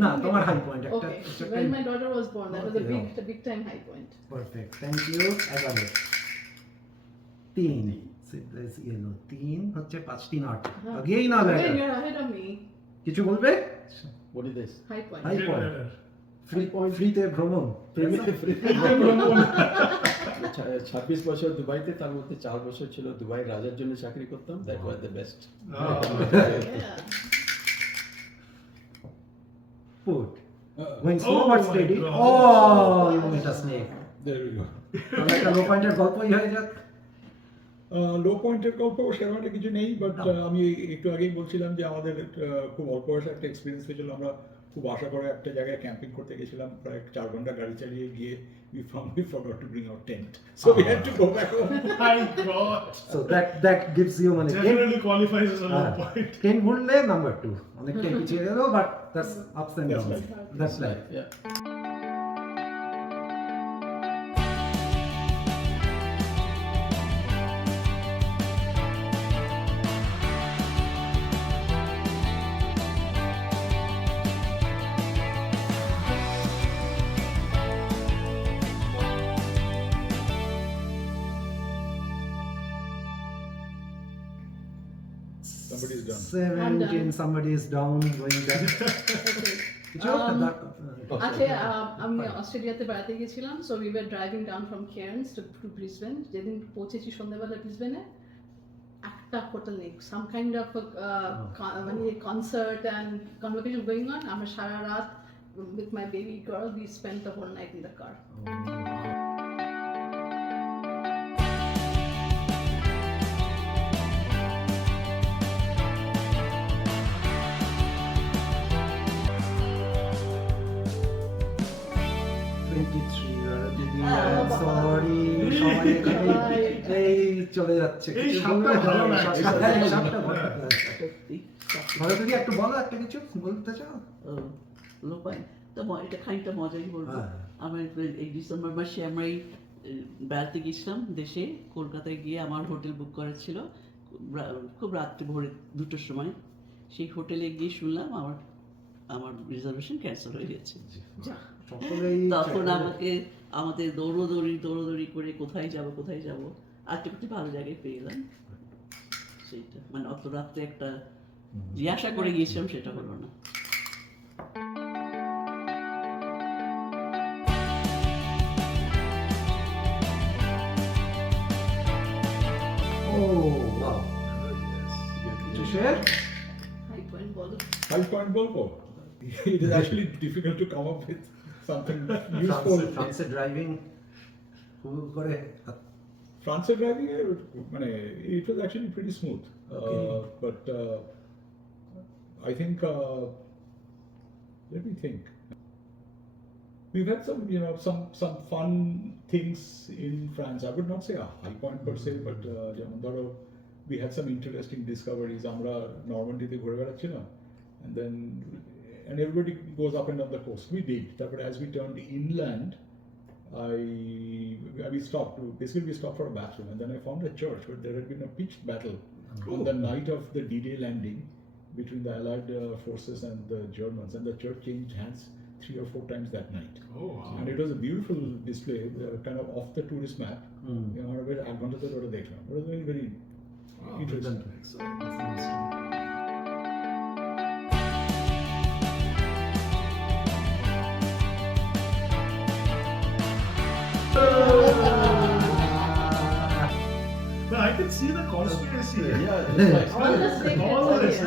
না, তোমার high point একটা। okay. When my daughter was born, that was a Okay. big time high point. Perfect. Thank you. 11. 3. Yellow. 3 হচ্ছে 5, 3, 8. Again a Again, ladder. you're ahead of me. কিছু বলবে? What is this? High point. High point. ফ্রিতে ভ্রমণ। 26 বছর দুবাইতে, তার মধ্যে 4 বছর ছিল দুবাই রাজার জন্য চাকরি করতাম। That was the best. Yeah. Put. Going slow Oh but my steady. God. Oh, you made a snake. There we go. তাহলে একটা লো পয়েন্টের গল্পই হয়ে যাক। লো পয়েন্টের গল্প সেরকম একটা কিছু নেই, বাট আমি একটু আগেই বলছিলাম যে আমাদের খুব অল্প বয়সে একটা এক্সপিরিয়েন্স হয়েছিল। আমরা খুব আশা করে একটা জায়গায় ক্যাম্পিং করতে গেছিলাম, প্রায় 4 ঘন্টা গাড়ি চালিয়ে গিয়ে we forgot to bring our tent, so we had to go back home. My God. So that gives you মানে Definitely qualifies as a low point. 10 ঘুরলে নাম্বার 2 অনেকটা পিছিয়ে গেল, but that's ups and That's downs, life. That's life. Yeah. Somebody's done. 17, somebody is down, going back. কিছু আজকে আমি অস্ট্রেলিয়াতে বেড়াতে গেছিলাম, so we were driving down from Cairns to Brisbane. যেদিন পৌঁছেছি সন্ধ্যাবেলা ব্রিসবেনে, একটা হোটেল নেই, সাম কাইন্ড অফ মানে concert and convocation going on. আমরা সারা রাত with my baby girl, we spent the whole night in the car. Sorry সবাই এই চলে যাচ্ছে এই কিছু সাপটা বলবে? ভালো না, এই সাপটা ভালো না। সত্যি ভালো যদি একটু বলো, একটা কিছু বলতে চাও? লোপাই তো এটা খানিকটা মজাই বলবো। হ্যাঁ। আমার এই ডিসেম্বর মাসে আমরা এই বেড়াতে গেছিলাম দেশে, কলকাতায় গিয়ে আমার হোটেল বুক করা ছিল খুব রাত্রে ভোরে 2টোর সময়। সেই হোটেলে গিয়ে শুনলাম আমার রিজার্ভেশন ক্যান্সেল হয়ে গেছে। সকলেই তখন আমাদের দৌড়োদৌড়ি করে কোথায় যাব আজকে একটু ভালো জায়গায় পেয়ে গেলাম। সেইটা মানে অত রাত্রে একটা যে আশা করে গিয়েছিলাম সেটা হলো না। Oh, wow. To share? High point বলো। 5-point Golpo. It is actually difficult to come up with something useful. ফ্রান্সে ড্রাইভিং করে France driving, it was actually pretty smooth. But I think, let me think. We've had some fun things in France. I would not say a high point per se, but we had some interesting discoveries. Amra Normandy te ghore berachchilam, and everybody goes up and down the coast. We did. But as we turned inland, we stopped. Basically, we stopped for a bathroom, and then I found a church where there had been a pitched battle on the night of the D-Day landing between the Allied forces and the Germans, and the church changed hands 3 or 4 times that night. Oh, wow. And it was a beautiful display, kind of off the tourist map. It was very, very interesting. But I can see the conspiracy. All the same. All this.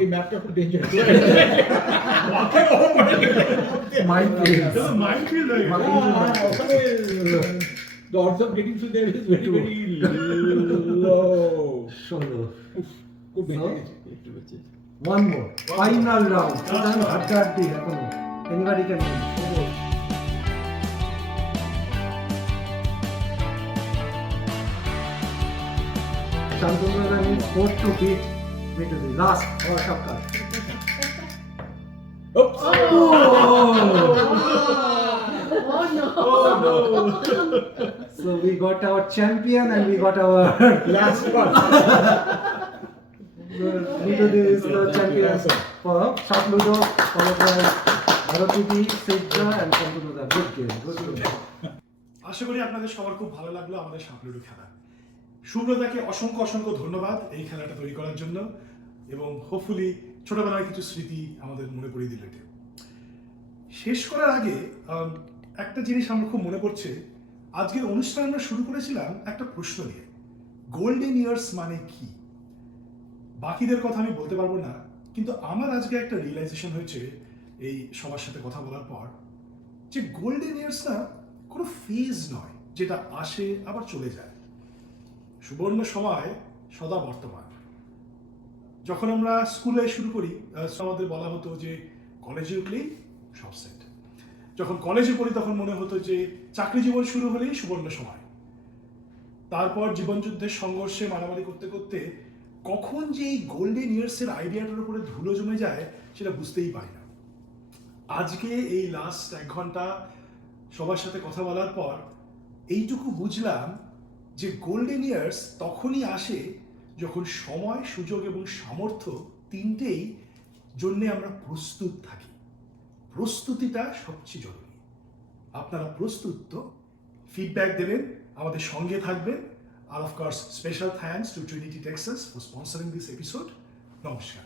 এই ম্যাপটা খুব dangerous. There's a minefield there. The odds of getting through there is very, very low. ষোলো। খুব বেঁচে একটু বেঁচে One more. Final round. হাড্ডাহাড্ডি এখনো। Anybody can win. Shantanu means forced to beat me to the last or shortcut. Oops. Oh no. So we got our champion and we got our Last one. Ludo is the champion for Shot Ludo, followed by Bharati, Sidra and Shantanu. Good game, good game. আশা করি আপনাদের সবার খুব ভালো লাগলো আমাদের সাপলুডো খেলা। সুব্রতাকে অসংখ্য ধন্যবাদ এই খেলাটা তৈরি করার জন্য, এবং হোপফুলি ছোটবেলার কিছু স্মৃতি আমাদের মনে পড়িয়ে দিল। এটা শেষ করার আগে একটা জিনিস আমার খুব মনে পড়ছে। আজকের অনুষ্ঠান আমরা শুরু করেছিলাম একটা প্রশ্ন নিয়ে, গোল্ডেন ইয়ার্স মানে কি? বাকিদের কথা আমি বলতে পারবো না, কিন্তু আমার আজকে একটা রিয়েলাইজেশন হয়েছে এই সবার সাথে কথা বলার পর, যে গোল্ডেন ইয়ার্স না কোনো ফেজ নয় যেটা আসে আবার চলে যায়। সুবর্ণ সময় সদা বর্তমান। যখন আমরা স্কুলে শুরু করি, আমাদের বলা হতো যে কলেজে উঠলেই সব সেট। যখন কলেজে পড়ি তখন মনে হতো যে চাকরি জীবন শুরু হলেই সুবর্ণ সময়। তারপর জীবনযুদ্ধের সংঘর্ষে মারামারি করতে করতে কখন যে এই গোল্ডেন ইয়ার্সের আইডিয়াটার উপরে ধুলো জমে যায় সেটা বুঝতেই পারি না। আজকে এই লাস্ট 1 ঘন্টা সবার সাথে কথা বলার পর এইটুকু বুঝলাম যে গোল্ডেন ইয়ার্স তখনই আসে যখন সময়, সুযোগ এবং সামর্থ্য তিনটেই জন্যে আমরা প্রস্তুত থাকি। প্রস্তুতিটা সবচেয়ে জরুরি। আপনারা প্রস্তুত তো? ফিডব্যাক দেবেন, আমাদের সঙ্গে থাকবেন, And of course, special thanks to Trinity, Texas for sponsoring this episode. Namaskar.